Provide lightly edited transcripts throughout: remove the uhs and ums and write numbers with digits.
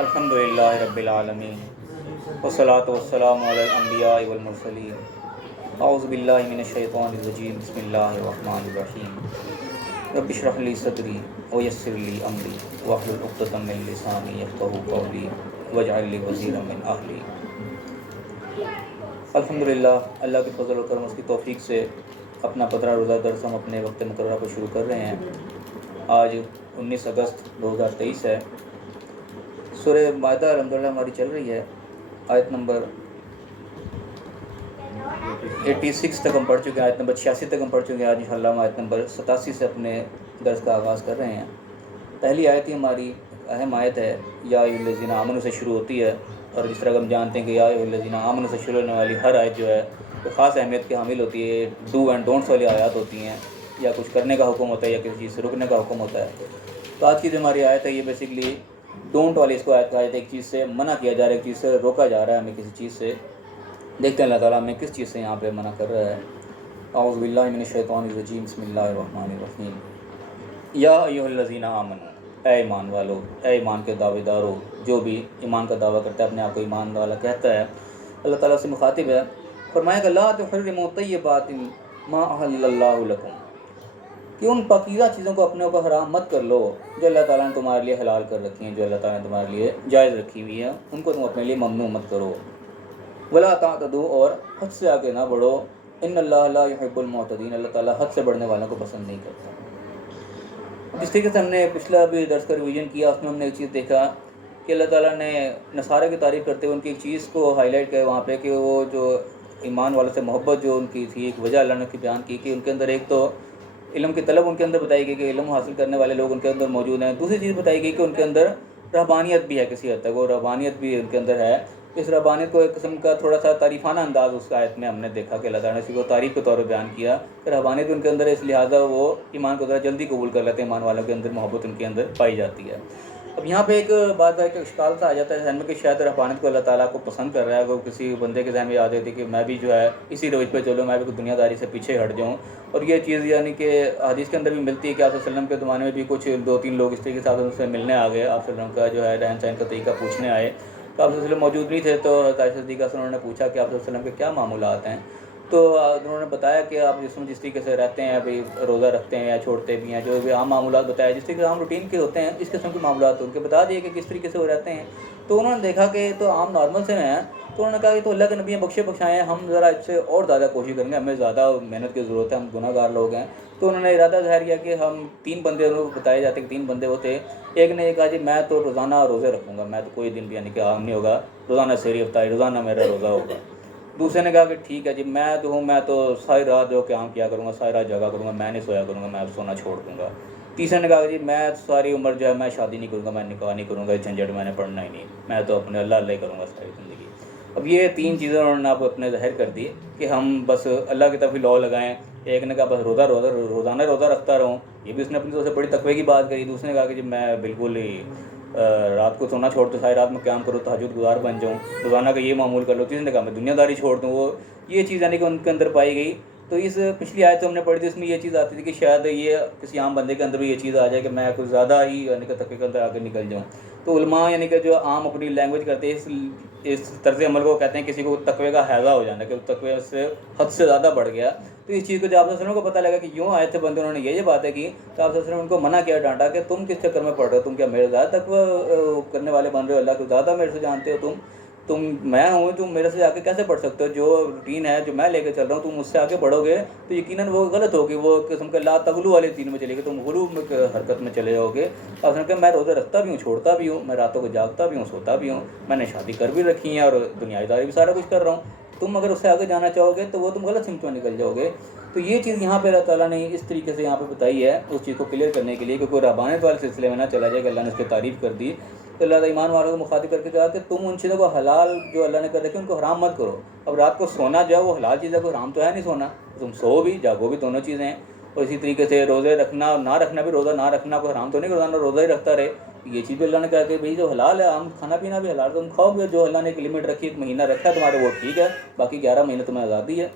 الحمدللہ رب العالمین والصلاة والسلام علی الانبیاء والمرسلین اعوذ باللہ من الشیطان الرجیم بسم اللہ الرحمن الرحیم رب اشرح لی صدری ویسر لی امری واحلل عقدۃ من لسانی یفقہوا قولی واجعل لی وزیرا من اہلی۔ الحمدللہ اللہ کے فضل و کرم اس کی توفیق سے اپنا 15 روزہ درس ہم اپنے وقت مقررہ پر شروع کر رہے ہیں۔ آج 19 اگست 2023 ہے۔ سورہ مائدہ الحمدللہ ہماری چل رہی ہے، آیت نمبر 86 تک ہم پڑھ چکے ہیں، آیت نمبر 86 تک ہم پڑھ چکے ہیں۔ آج انشاءاللہ ہم آیت نمبر 87 سے اپنے درس کا آغاز کر رہے ہیں۔ پہلی آیت ہی ہماری اہم آیت ہے، یا ایھا الذین آمنوا سے شروع ہوتی ہے، اور جس طرح ہم جانتے ہیں کہ یا ایھا الذین آمنوا سے شروع ہونے والی ہر آیت جو ہے وہ خاص اہمیت کی حامل ہوتی ہے، ڈو اینڈ ڈونٹس والی آیات ہوتی ہیں، یا کچھ کرنے کا حکم ہوتا ہے یا کسی چیز سے رکنے کا حکم ہوتا ہے۔ تو آج کی جو ہماری آیت ہے یہ بیسکلی ڈونٹ والی اس کو آیت کہا جاتا ہے، ایک چیز سے منع کیا جا رہا ہے، ایک چیز سے روکا جا رہا ہے ہمیں کسی چیز سے۔ دیکھتے ہیں اللہ تعالیٰ ہمیں کس چیز سے یہاں پہ منع کر رہا ہے۔ اعوذ باللہ من الشیطان الرجیم بسم اللہ الرحمن الرحیم۔ یا ایھا الذین آمنوا، اے ایمان والو، اے ایمان کے دعوے دارو، جو بھی ایمان کا دعویٰ کرتا ہے اپنے آپ کو ایمان والا کہتا ہے، اللہ تعالیٰ سے مخاطب ہے۔ فرمایا کہ لا تحرموا طیبات ما احل اللہ لکم، کہ ان پاکیزہ چیزوں کو اپنے اوپر حرام مت کر لو جو اللہ تعالیٰ نے تمہارے لیے حلال کر رکھی ہیں، جو اللہ تعالیٰ نے تمہارے لیے جائز رکھی ہوئی ہیں، ان کو تم اپنے لیے ممنوع مت کرو۔ ولا تعتدوا، اور حد سے آگے نہ بڑھو۔ ان اللہ لا يحب المعتدین، اللہ تعالیٰ حد سے بڑھنے والوں کو پسند نہیں کرتا۔ جس طریقے سے ہم نے پچھلا بھی درس کا ریویژن کیا، اس میں ہم نے ایک چیز دیکھا کہ اللہ تعالیٰ نے نصارہ کی تعریف کرتے ہوئے ان کی ایک چیز کو ہائی لائٹ کیا وہاں پہ، کہ وہ جو ایمان والوں سے محبت جو ان کی تھی، ایک وجہ اللہ نے کی بیان کی کہ ان کے اندر ایک تو علم کی طلب ان کے اندر بتائی گئی کہ علم حاصل کرنے والے لوگ ان کے اندر موجود ہیں۔ دوسری چیز بتائی گئی کہ ان کے اندر رہبانیت بھی ہے، کسی حد تک وہ رہبانیت بھی ان کے اندر ہے۔ اس رہبانیت کو ایک قسم کا تھوڑا سا تعریفانہ انداز اس آیت میں ہم نے دیکھا کہ اللہ تعالیٰ نے اسی کو تعریف کے طور پر بیان کیا کہ رہبانیت ان کے اندر ہے، اس لہٰذا وہ ایمان کو ذرا جلدی قبول کر لیتے ہیں، ایمان والوں کے اندر محبت ان کے اندر پائی جاتی ہے۔ اب یہاں پہ ایک بات ہے کہ اشکال سا آ جاتا ہے ذہن میں کہ شاید رہبانیت کو اللہ تعالیٰ کو پسند کر رہا ہے، وہ کسی بندے کے ذہن میں یاد ہوتی ہے کہ میں بھی جو ہے اسی روش پہ چلوں، میں بھی دنیا داری سے پیچھے ہٹ جاؤں۔ اور یہ چیز یعنی کہ حدیث کے اندر بھی ملتی ہے کہ آپ صلی اللہ علیہ وسلم کے زمانے میں بھی کچھ 2-3 لوگ اس طریقے سے آپ صلی اللہ علیہ وسلم سے ملنے آ گئے، آپ صلی اللہ علیہ وسلم کا جو ہے رہن سہن کا طریقہ پوچھنے آئے، تو آپ صلی اللہ علیہ وسلم موجود نہیں تھے، تو عائشہ صدیقہ سے انہوں نے پوچھا کہ آپ صلی اللہ علیہ وسلم کے کیا معمولات ہیں، تو انہوں نے بتایا کہ آپ جس طریقے سے رہتے ہیں، ابھی روزہ رکھتے ہیں یا چھوڑتے بھی ہیں، جو بھی عام معمولات بتایا جس طریقے سے عام روٹین کے ہوتے ہیں، اس قسم کے معاملات ان کے بتا دیے کہ کس طریقے سے وہ رہتے ہیں۔ تو انہوں نے دیکھا کہ تو عام نارمل سے ہیں، تو انہوں نے کہا کہ تو اللہ کے نبی ہیں، بخشے بخشائے ہیں، ہم ذرا اس سے اور زیادہ کوشش کریں گے، ہمیں زیادہ محنت کی ضرورت ہے، ہم گناہ گار لوگ ہیں۔ تو انہوں نے ارادہ ظاہر کیا کہ ہم 3 بندے انہوں کو بتائے جاتے کہ 3 بندے ہوتے۔ ایک نے یہ کہا جی میں تو روزانہ روزے رکھوں گا، میں تو کوئی دن بھی یعنی کہ عام نہیں ہوگا، روزانہ سحری افطاری، روزانہ میرا روزہ ہوگا۔ دوسرے نے کہا کہ ٹھیک ہے جی میں تو ہوں، میں تو ساری رات جو قیام کیا کروں گا، ساری رات جاگا کروں گا، میں نہیں سویا کروں گا، میں سونا چھوڑ دوں گا۔ تیسرے نے کہا کہ جی میں ساری عمر جو ہے میں شادی نہیں کروں گا، میں نکاح نہیں کروں گا، جھنجھٹ میں نے پڑھنا ہی نہیں، میں تو اپنے اللہ اللہ ہی کروں گا ساری زندگی۔ اب یہ 3 چیزیں انہوں نے آپ اپنے ظاہر کر دی کہ ہم بس اللہ کی طرف ہی لو لگائیں۔ ایک نے کہا بس روزانہ روزہ رکھتا رہوں، یہ بھی اس نے اپنی طرف سے بڑی تقوی کی بات کری۔ دوسرے نے کہا کہ جی میں بالکل ہی رات کو سونا چھوڑ دوں، ساری رات میں قیام کروں، تہجد گزار بن جاؤں، روزانہ کا یہ معمول کر لو۔ تیسرے نے کہا میں دنیا داری چھوڑ دوں۔ وہ یہ چیز یعنی کہ ان کے اندر پائی گئی۔ تو اس پچھلی آیت ہم نے پڑھی تھی، اس میں یہ چیز آتی تھی کہ شاید یہ کسی عام بندے کے اندر بھی یہ چیز آ جائے کہ میں کچھ زیادہ ہی یعنی کہ تقوی کے اندر آگے نکل جاؤں۔ تو علماء یعنی کہ جو عام اپنی لینگویج کرتے ہیں اس طرز عمل کو کہتے ہیں کسی کو تقوی کا حیضہ ہو جانا، کہ تقوی سے حد سے زیادہ بڑھ گیا۔ تو اس چیز کو جب آپ صلی اللہ علیہ وسلم کو پتہ لگا کہ یوں آئے تھے بندے، انہوں نے یہ باتیں کی، تو آپ صلی اللہ علیہ وسلم نے ان کو منع کیا، ڈانٹا کہ تم کس چکر میں پڑھ رہے ہو، تم کیا میرے زیادہ تقوی کرنے والے بن رہے ہو، اللہ کو زیادہ میرے سے جانتے ہو تم میں ہوں، تم میرے سے آگے کیسے پڑھ سکتے ہو؟ جو روٹین ہے جو میں لے کے چل رہا ہوں، تم مجھ سے آگے بڑھو گے تو یقیناً وہ غلط ہوگی، وہ قسم کے لا تغلو والے دین میں چلے گی، تم غلو حرکت میں چلے جاؤ گے۔ آپ نے کہا میں روزہ رکھتا بھی ہوں، چھوڑتا بھی ہوں، میں راتوں کو جاگتا بھی ہوں، سوتا بھی ہوں، میں نے شادی کر بھی رکھی ہے اور دنیائی داری بھی سارا کچھ کر رہا ہوں، تم اگر اس سے آگے جانا چاہو گے تو وہ تم غلط سمت میں نکل جاؤ گے۔ تو یہ چیز یہاں پہ اللہ تعالیٰ نے اس طریقے سے یہاں پہ بتائی ہے، اس چیز کو کلیئر کرنے کے لیے کہ کوئی رہبانیت والے سلسلے میں نہ چلا جائے کہ اللہ نے اس کی تعریف کر دی۔ تو اللہ تعالیٰ ایمان والوں کو مخاطب کر کے کہا کہ تم ان چیزوں کو حلال جو اللہ نے کر رکھی ان کو حرام مت کرو۔ اب رات کو سونا جو ہے وہ حلال چیز ہے، کوئی حرام تو ہے نہیں سونا، تم سو بھی جاگو بھی، دونوں چیزیں ہیں۔ اور اسی طریقے سے روزے رکھنا اور نہ رکھنا بھی، روزہ نہ رکھنا کوئی حرام تو نہیں، روزانہ روزہ ہی رکھتا رہے، یہ چیز بھی اللہ نے کہا کہ بھئی جو حلال ہے، ہم کھانا پینا بھی حلال، تم کھاؤ گے، جو اللہ نے ایک لمٹ رکھی، ایک مہینہ رکھا ہے تمہارے، وہ ٹھیک ہے، باقی 11 مہینے تمہیں آزادی ہے۔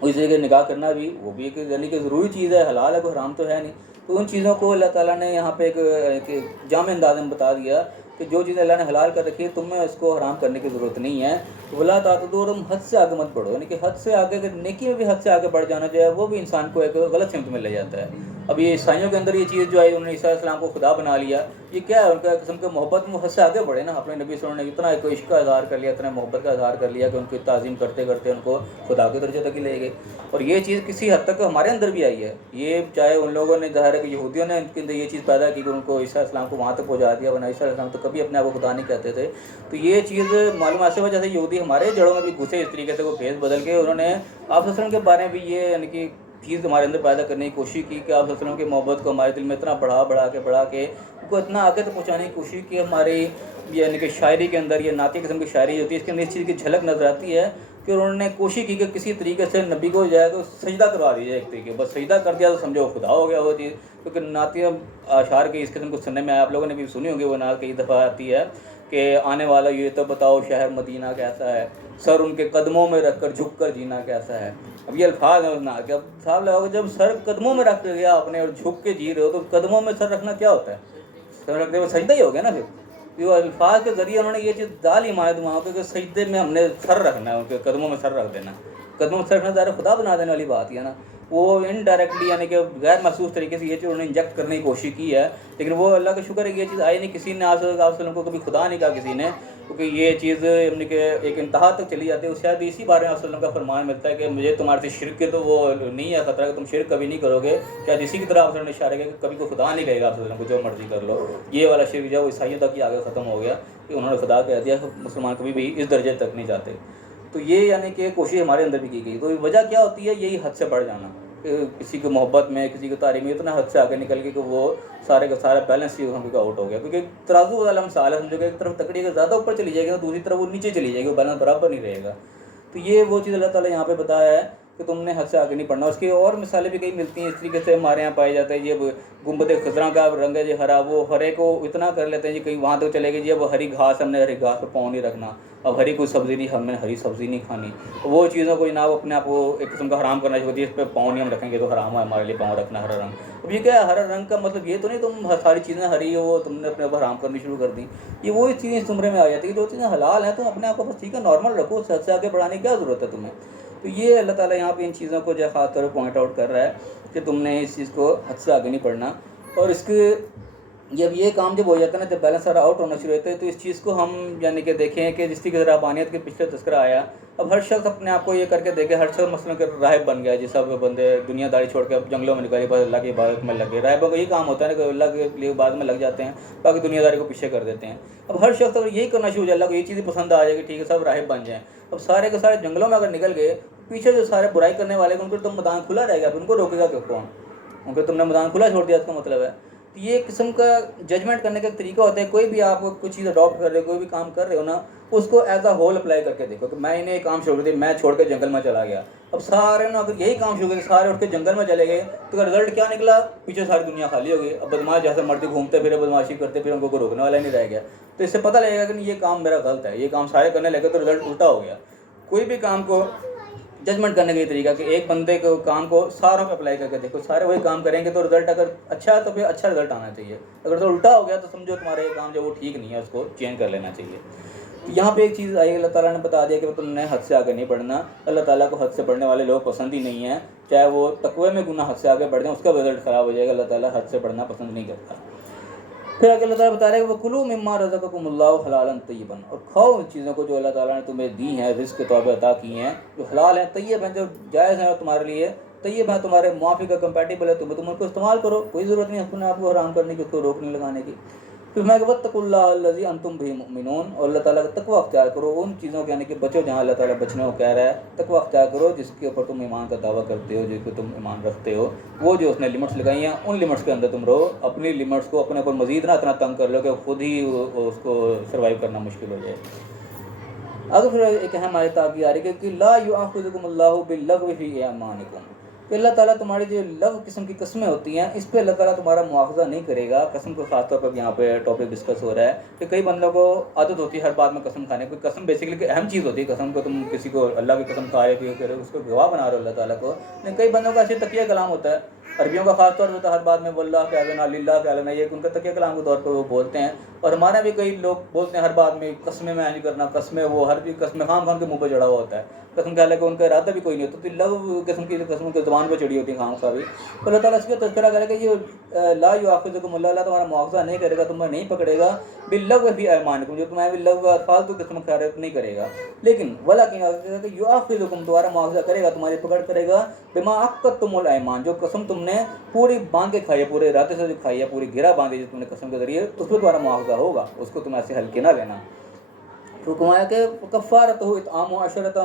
اسی طریقے نکاح کرنا بھی، وہ بھی ایک یعنی کہ ضروری چیز ہے، حلال ہے، کوئی حرام تو ہے نہیں۔ تو ان چیزوں کو اللہ تعالیٰ نے یہاں پہ ایک جامع انداز میں بتا دیا کہ جو چیزیں اللہ نے حلال کر رکھی ہے تمہیں اس کو حرام کرنے کی ضرورت نہیں ہے. ولا تعتدوا، تم حد سے آگے مت بڑھو، یعنی کہ حد سے آگے، کہ نیکی میں بھی حد سے آگے بڑھ جانا جو ہے وہ بھی انسان کو ایک غلط سمت میں لے جاتا ہے. اب یہ عیسائیوں کے اندر یہ چیز جو ہے انہوں نے عیسیٰ علیہ السلام کو خدا بنا لیا، یہ کیا ہے؟ ان کا قسم کے محبت میں حد سے آگے بڑھے نا. اپنے نبی صلی اللہ علیہ وسلم نے اتنا ایک عشق کا اظہار کر لیا، اتنا محبت کا اظہار کر لیا کہ ان کی تعظیم کرتے کرتے ان کو خدا کے درجے تک ہی لے گئے. اور یہ چیز کسی حد تک ہمارے اندر بھی آئی ہے. یہ چاہے ان لوگوں نے، ظاہر ہے کہ یہودیوں نے ان کے اندر یہ چیز پیدا کی کہ ان کو عیسیٰ علیہ السلام کو وہاں تک پہنچا دیا، ورنہ عیسیٰ علیہ السلام تو کبھی اپنے آپ کو خدا نہیں کہتے تھے. تو یہ چیز معلوم ایسے وجہ سے یہودی ہمارے جڑوں میں بھی گھسے، اس طریقے سے وہ بھیس بدل کے انہوں نے آپ صلی اللہ علیہ وسلم کے بارے میں بھی یہ یعنی کہ چیز ہمارے اندر پیدا کرنے کی کوشش کی کہ آپ صلی اللہ علیہ وسلم کی محبت کو ہمارے دل میں اتنا بڑھا کے ان کو اتنا آگے تک پہنچانے کی کوشش کی. ہماری یعنی کہ شاعری کے اندر، یہ نعتی قسم کی شاعری ہوتی ہے، اس کے اندر اس چیز کی جھلک نظر آتی ہے کہ انہوں نے کوشش کی کہ کسی طریقے سے نبی کو جائے تو سجدہ کروا دیا جائے. ایک طریقے بس سجدہ کر دیا تو سمجھو خدا ہو گیا وہ چیز. کیونکہ نعتی اشعار کے اس قسم کو سننے میں آپ لوگوں نے بھی سنی ہوگی، وہ نعت کئی دفعہ آتی ہے کہ آنے والا یہ تو بتاؤ شہر مدینہ کیسا ہے، سر ان کے قدموں میں رکھ کر جھک کر جینا کیسا ہے. اب یہ الفاظ ہیں نا کہ اب صاحب لگا جب سر قدموں میں رکھ گیا آپ نے اور جھک کے جی رہے ہو، تو قدموں میں سر رکھنا کیا ہوتا ہے؟ سر رکھتے ہوئے سجدہ ہی ہو گیا نا. پھر وہ الفاظ کے ذریعے انہوں نے یہ چیز ڈال ہی مانے دماغ پہ کہ سجدے میں ہم نے سر رکھنا ہے، ان کے قدموں میں سر رکھ دینا. قدموں میں سر رکھنا ظاہر خدا بنا دینے والی بات ہے نا. وہ انڈائریکٹلی یعنی کہ غیر محسوس طریقے سے یہ چیز انہوں نے انجیکٹ کرنے کی کوشش کی ہے، لیکن وہ اللہ کا شکر ہے کہ یہ چیز آئی نہیں. کسی نے آپ صلی اللہ علیہ وسلم کو کبھی خدا نہیں کہا کسی نے، کیونکہ یہ چیز یعنی کہ ایک انتہا تک چلی جاتی ہے. شاید اسی بارے میں آپ صلی اللہ علیہ وسلم کا فرمان ملتا ہے کہ مجھے تمہارے سے شرک کے تو وہ نہیں ہے خطرہ کہ تم شرک کبھی نہیں کرو گے. شاید اسی کی طرح آپ صلی اللہ علیہ وسلم نے اشارہ کیا کہ کبھی کوئی خدا نہیں کہے گا آپ صلی اللہ علیہ وسلم کو جو مرضی کر لو. یہ والا شرک جو ہے وہ عیسائیوں تک ہی آگے ختم ہو گیا کہ انہوں نے خدا کہہ دیا. مسلمان کبھی بھی اس درجے تک نہیں جاتے. تو یہ یعنی کہ کوشش ہمارے اندر بھی کی گئی. تو وجہ کیا ہوتی ہے؟ یہی حد سے بڑھ جانا، کسی کو محبت میں، کسی کو تعلیم میں اتنا حد سے آگے نکل گئی کہ وہ سارے کا سارا بیلنس ہی ہم کا آؤٹ ہو گیا. کیونکہ ترازو والا مثال ہے، سمجھو کہ ایک طرف تکڑی کے زیادہ اوپر چلی جائے گی تو دوسری طرف وہ نیچے چلی جائے گی، وہ بیلنس برابر نہیں رہے گا. تو یہ وہ چیز اللہ تعالیٰ یہاں پہ بتایا ہے کہ تم نے حد سے آگے نہیں پڑھنا. اس کی اور مثالیں بھی کئی ملتی ہیں اس طریقے سے ہمارے یہاں پائی جاتا ہے. یہ گنبد خضراء کا رنگ ہے جی ہرا، وہ ہرے کو اتنا کر لیتے ہیں جی کہیں وہاں تک چلے گئے جی اب ہری گھاس، ہم نے ہری گھاس پہ پاؤں نہیں رکھنا، اب ہری کوئی سبزی نہیں، ہم نے ہری سبزی نہیں کھانی. وہ چیزوں کو جناب اپنے آپ کو ایک قسم کا حرام کرنا چاہیے. اس پہ پاؤں نہیں ہم رکھیں گے تو حرام ہے ہمارے لیے پاؤں رکھنا ہرا رنگ. اب یہ کیا ہے ہرا رنگ کا مطلب؟ یہ تو نہیں تم ساری چیزیں ہری ہو تم نے اپنے اوپر حرام کرنی شروع کر دی. یہ وہی چیزیں اس زمرے میں آ جاتی ہیں جو چیزیں حلال ہیں تم اپنے آپ کو بس ٹھیک ہے نارمل رکھو، حد سے آگے بڑھانے کی کیا ضرورت ہے تمہیں. تو یہ اللہ تعالیٰ یہاں پہ ان چیزوں کو جو خاص طور پہ پوائنٹ آؤٹ کر رہا ہے کہ تم نے اس چیز کو حد سے آگے نہیں پڑھنا. اور اس کے جب یہ کام جب ہو جاتا ہے نا، جب بیلنس سارا آؤٹ ہونا شروع ہوتا ہے، تو اس چیز کو ہم یعنی کہ دیکھیں کہ جس کی رحبانیت کے پچھلے تذکرہ آیا، اب ہر شخص اپنے آپ کو یہ کر کے دیکھے. ہر شخص مثلاً کہ راہب بن گیا، جس سب بندے دنیا داری چھوڑ کے اب جنگلوں میں نکالے بس اللہ کی عبادت میں لگ گئے. راہبوں کا یہ کام ہوتا ہے نا کہ اللہ کے لیے عبادت میں لگ جاتے ہیں، باقی دنیا داری کو پیچھے کر دیتے ہیں. اب ہر شخص اگر یہی کرنا شروع ہو جائے، اللہ کو یہ چیزیں پسند آ جائے کہ ٹھیک ہے سب راہب بن جائیں. اب سارے کے سارے جنگلوں میں اگر نکل گئے، پیچھے جو سارے برائی کرنے والے ہیں ان کو تم میدان کھلا رہے گا، ان کو روکے گا کہ کون؟ کیونکہ تم نے میدان کھلا چھوڑ دیا، اس کا مطلب ہے. تو یہ قسم کا ججمنٹ کرنے کا ایک طریقہ ہوتا ہے. کوئی بھی آپ کوئی چیز اڈاپٹ کر رہے ہو، کوئی بھی کام کر رہے ہو نا، اس کو ایز اے ہول اپلائی کر کے دیکھو کہ میں انہیں کام شروع کر دیا، میں چھوڑ کے جنگل میں چلا گیا. اب سارے نا اگر یہی کام شروع کر سارے اٹھ کے جنگل میں چلے گئے تو رزلٹ کیا نکلا؟ پیچھے ساری دنیا خالی ہو گئی. اب بدماش جیسے مرضی گھومتے پھرے بدماشی کرتے پھر ان کو کوئی روکنے والا نہیں رہ گیا. تو اس سے پتہ لگے گا کہ یہ کام میرا غلط ہے، یہ کام سارے کرنے لگے تو رزلٹ الٹا ہو گیا. کوئی بھی کام کو ججمنٹ کرنے کا یہ طریقہ کہ ایک بندے کو کام کو ساروں پہ اپلائی کر کے دیکھو، سارے وہی کام کریں گے تو رزلٹ اگر اچھا ہے تو پھر اچھا رزلٹ آنا چاہیے. اگر تو الٹا ہو گیا تو سمجھو تمہارا یہ کام جو وہ ٹھیک نہیں ہے، اس کو چینج کر لینا چاہیے. تو یہاں پہ ایک چیز آئی، اللہ تعالیٰ نے بتا دیا کہ تم نے حد سے آگے نہیں بڑھنا. اللہ تعالیٰ کو حد سے بڑھنے والے لوگ پسند ہی نہیں ہیں، چاہے وہ تقوی میں گناہ حد سے آگے بڑھ جائیں اس کا رزلٹ خراب ہو جائے گا. اللہ تعالیٰ حد سے بڑھنا پسند نہیں کرتا. پھر آگے اللہ تعالیٰ بتا رہے ہیں کہ وَكُلُوا مِمَّا رَزَقَكُمُ اللَّهُ حَلَالًا طَيِّبًا، اور کھاؤ ان چیزوں کو جو اللہ تعالیٰ نے تمہیں دی ہیں، رزق کے طور پہ عطا کی ہیں، جو حلال ہیں، طیب ہیں، جو جائز ہیں تمہارے لیے، طیب ہیں، تمہارے موافق کمپیٹیبل ہے، تم ان کو استعمال کرو. کوئی ضرورت نہیں اپنے آپ کو حرام کرنے کی، اس کو روکنے لگانے کی. پھر میں کہ وَاتَّقُوا اللَّهَ الَّذِي أَنتُم بِهِ مُؤْمِنُونَ، اور اللہ تعالیٰ کا تقویٰ اختیار کرو ان چیزوں کے، یعنی کہ بچو جہاں اللہ تعالیٰ بچنے کو کہہ رہا ہے. تقویٰ اختیار کرو جس کے اوپر تم ایمان کا دعویٰ کرتے ہو، جس کو تم ایمان رکھتے ہو. وہ جو اس نے لمٹس لگائی ہیں ان لمٹس کے اندر تم رہو. اپنی لمٹس کو اپنے اوپر مزید نہ اتنا تنگ کر لو کہ خود ہی اس کو سروائیو کرنا مشکل ہو جائے. اگر پھر ایک اہم آیت آگے آ رہی ہے کہ لا یؤاخذکم اللہ باللغو فی ایمانکم، کہ اللہ تعالیٰ تمہاری جو لغو قسم کی قسمیں ہوتی ہیں اس پہ اللہ تعالیٰ تمہارا مواخذہ نہیں کرے گا. قسم کو خاص طور پر یہاں پہ ٹاپک ڈسکس ہو رہا ہے کہ کئی بندوں کو عادت ہوتی ہے ہر بات میں قسم کھانے کی. قسم بیسیکلی اہم چیز ہوتی ہے. قسم کو تم کسی کو اللہ کی قسم کھا رہے ہو، اس کو گواہ بنا رہے ہو اللہ تعالیٰ کو. لیکن کئی بندوں کا ایسے تقیہ کلام ہوتا ہے عربیوں کا خاص طور پہ ہر بات میں واللہ فعلنا للہ فعلنا، یہ ان کا تکیہ کلام کے طور پہ وہ بولتے ہیں. اور ہمارے بھی کئی لوگ بولتے ہیں ہر بات میں قسمیں میں نہیں کرنا، قسمیں وہ ہر بھی قسمیں خام خام کے منہ پہ چڑھا ہوا ہوتا ہے. قسم کا حالانکہ ان کا ارادہ بھی کوئی نہیں ہوتا، تو لو قسم کی قسموں کے زبان پہ چڑھی ہوتی ہیں خام خواہ بھی. اللہ تعالیٰ اس کا تذکرہ کرے کہ یہ لا یؤاخذکم اللہ تمہارا مواخذہ نہیں کرے گا، تمہیں نہیں پکڑے گا باللغو فی ایمانکم، جو تمہیں باللغو فالتو قسم خیرت نہیں کرے گا، لیکن ولکن یؤاخذکم تمہارا مواخذہ کرے گا، تمہاری پکڑ کرے گا بما عقدتم الایمان، جو قسم تم نے پوری باندھ کے کھائی ہے، پورے ارادے سے جو کھائی ہے، پوری گرہ باندھی جو تم نے قسم کے ذریعے، اس پہ تمہارا مواخذہ ہوگا، اس کو تم ایسے ہلکے نہ لینا. حکمایا کہ کفارت ہو اطعام عشرۃ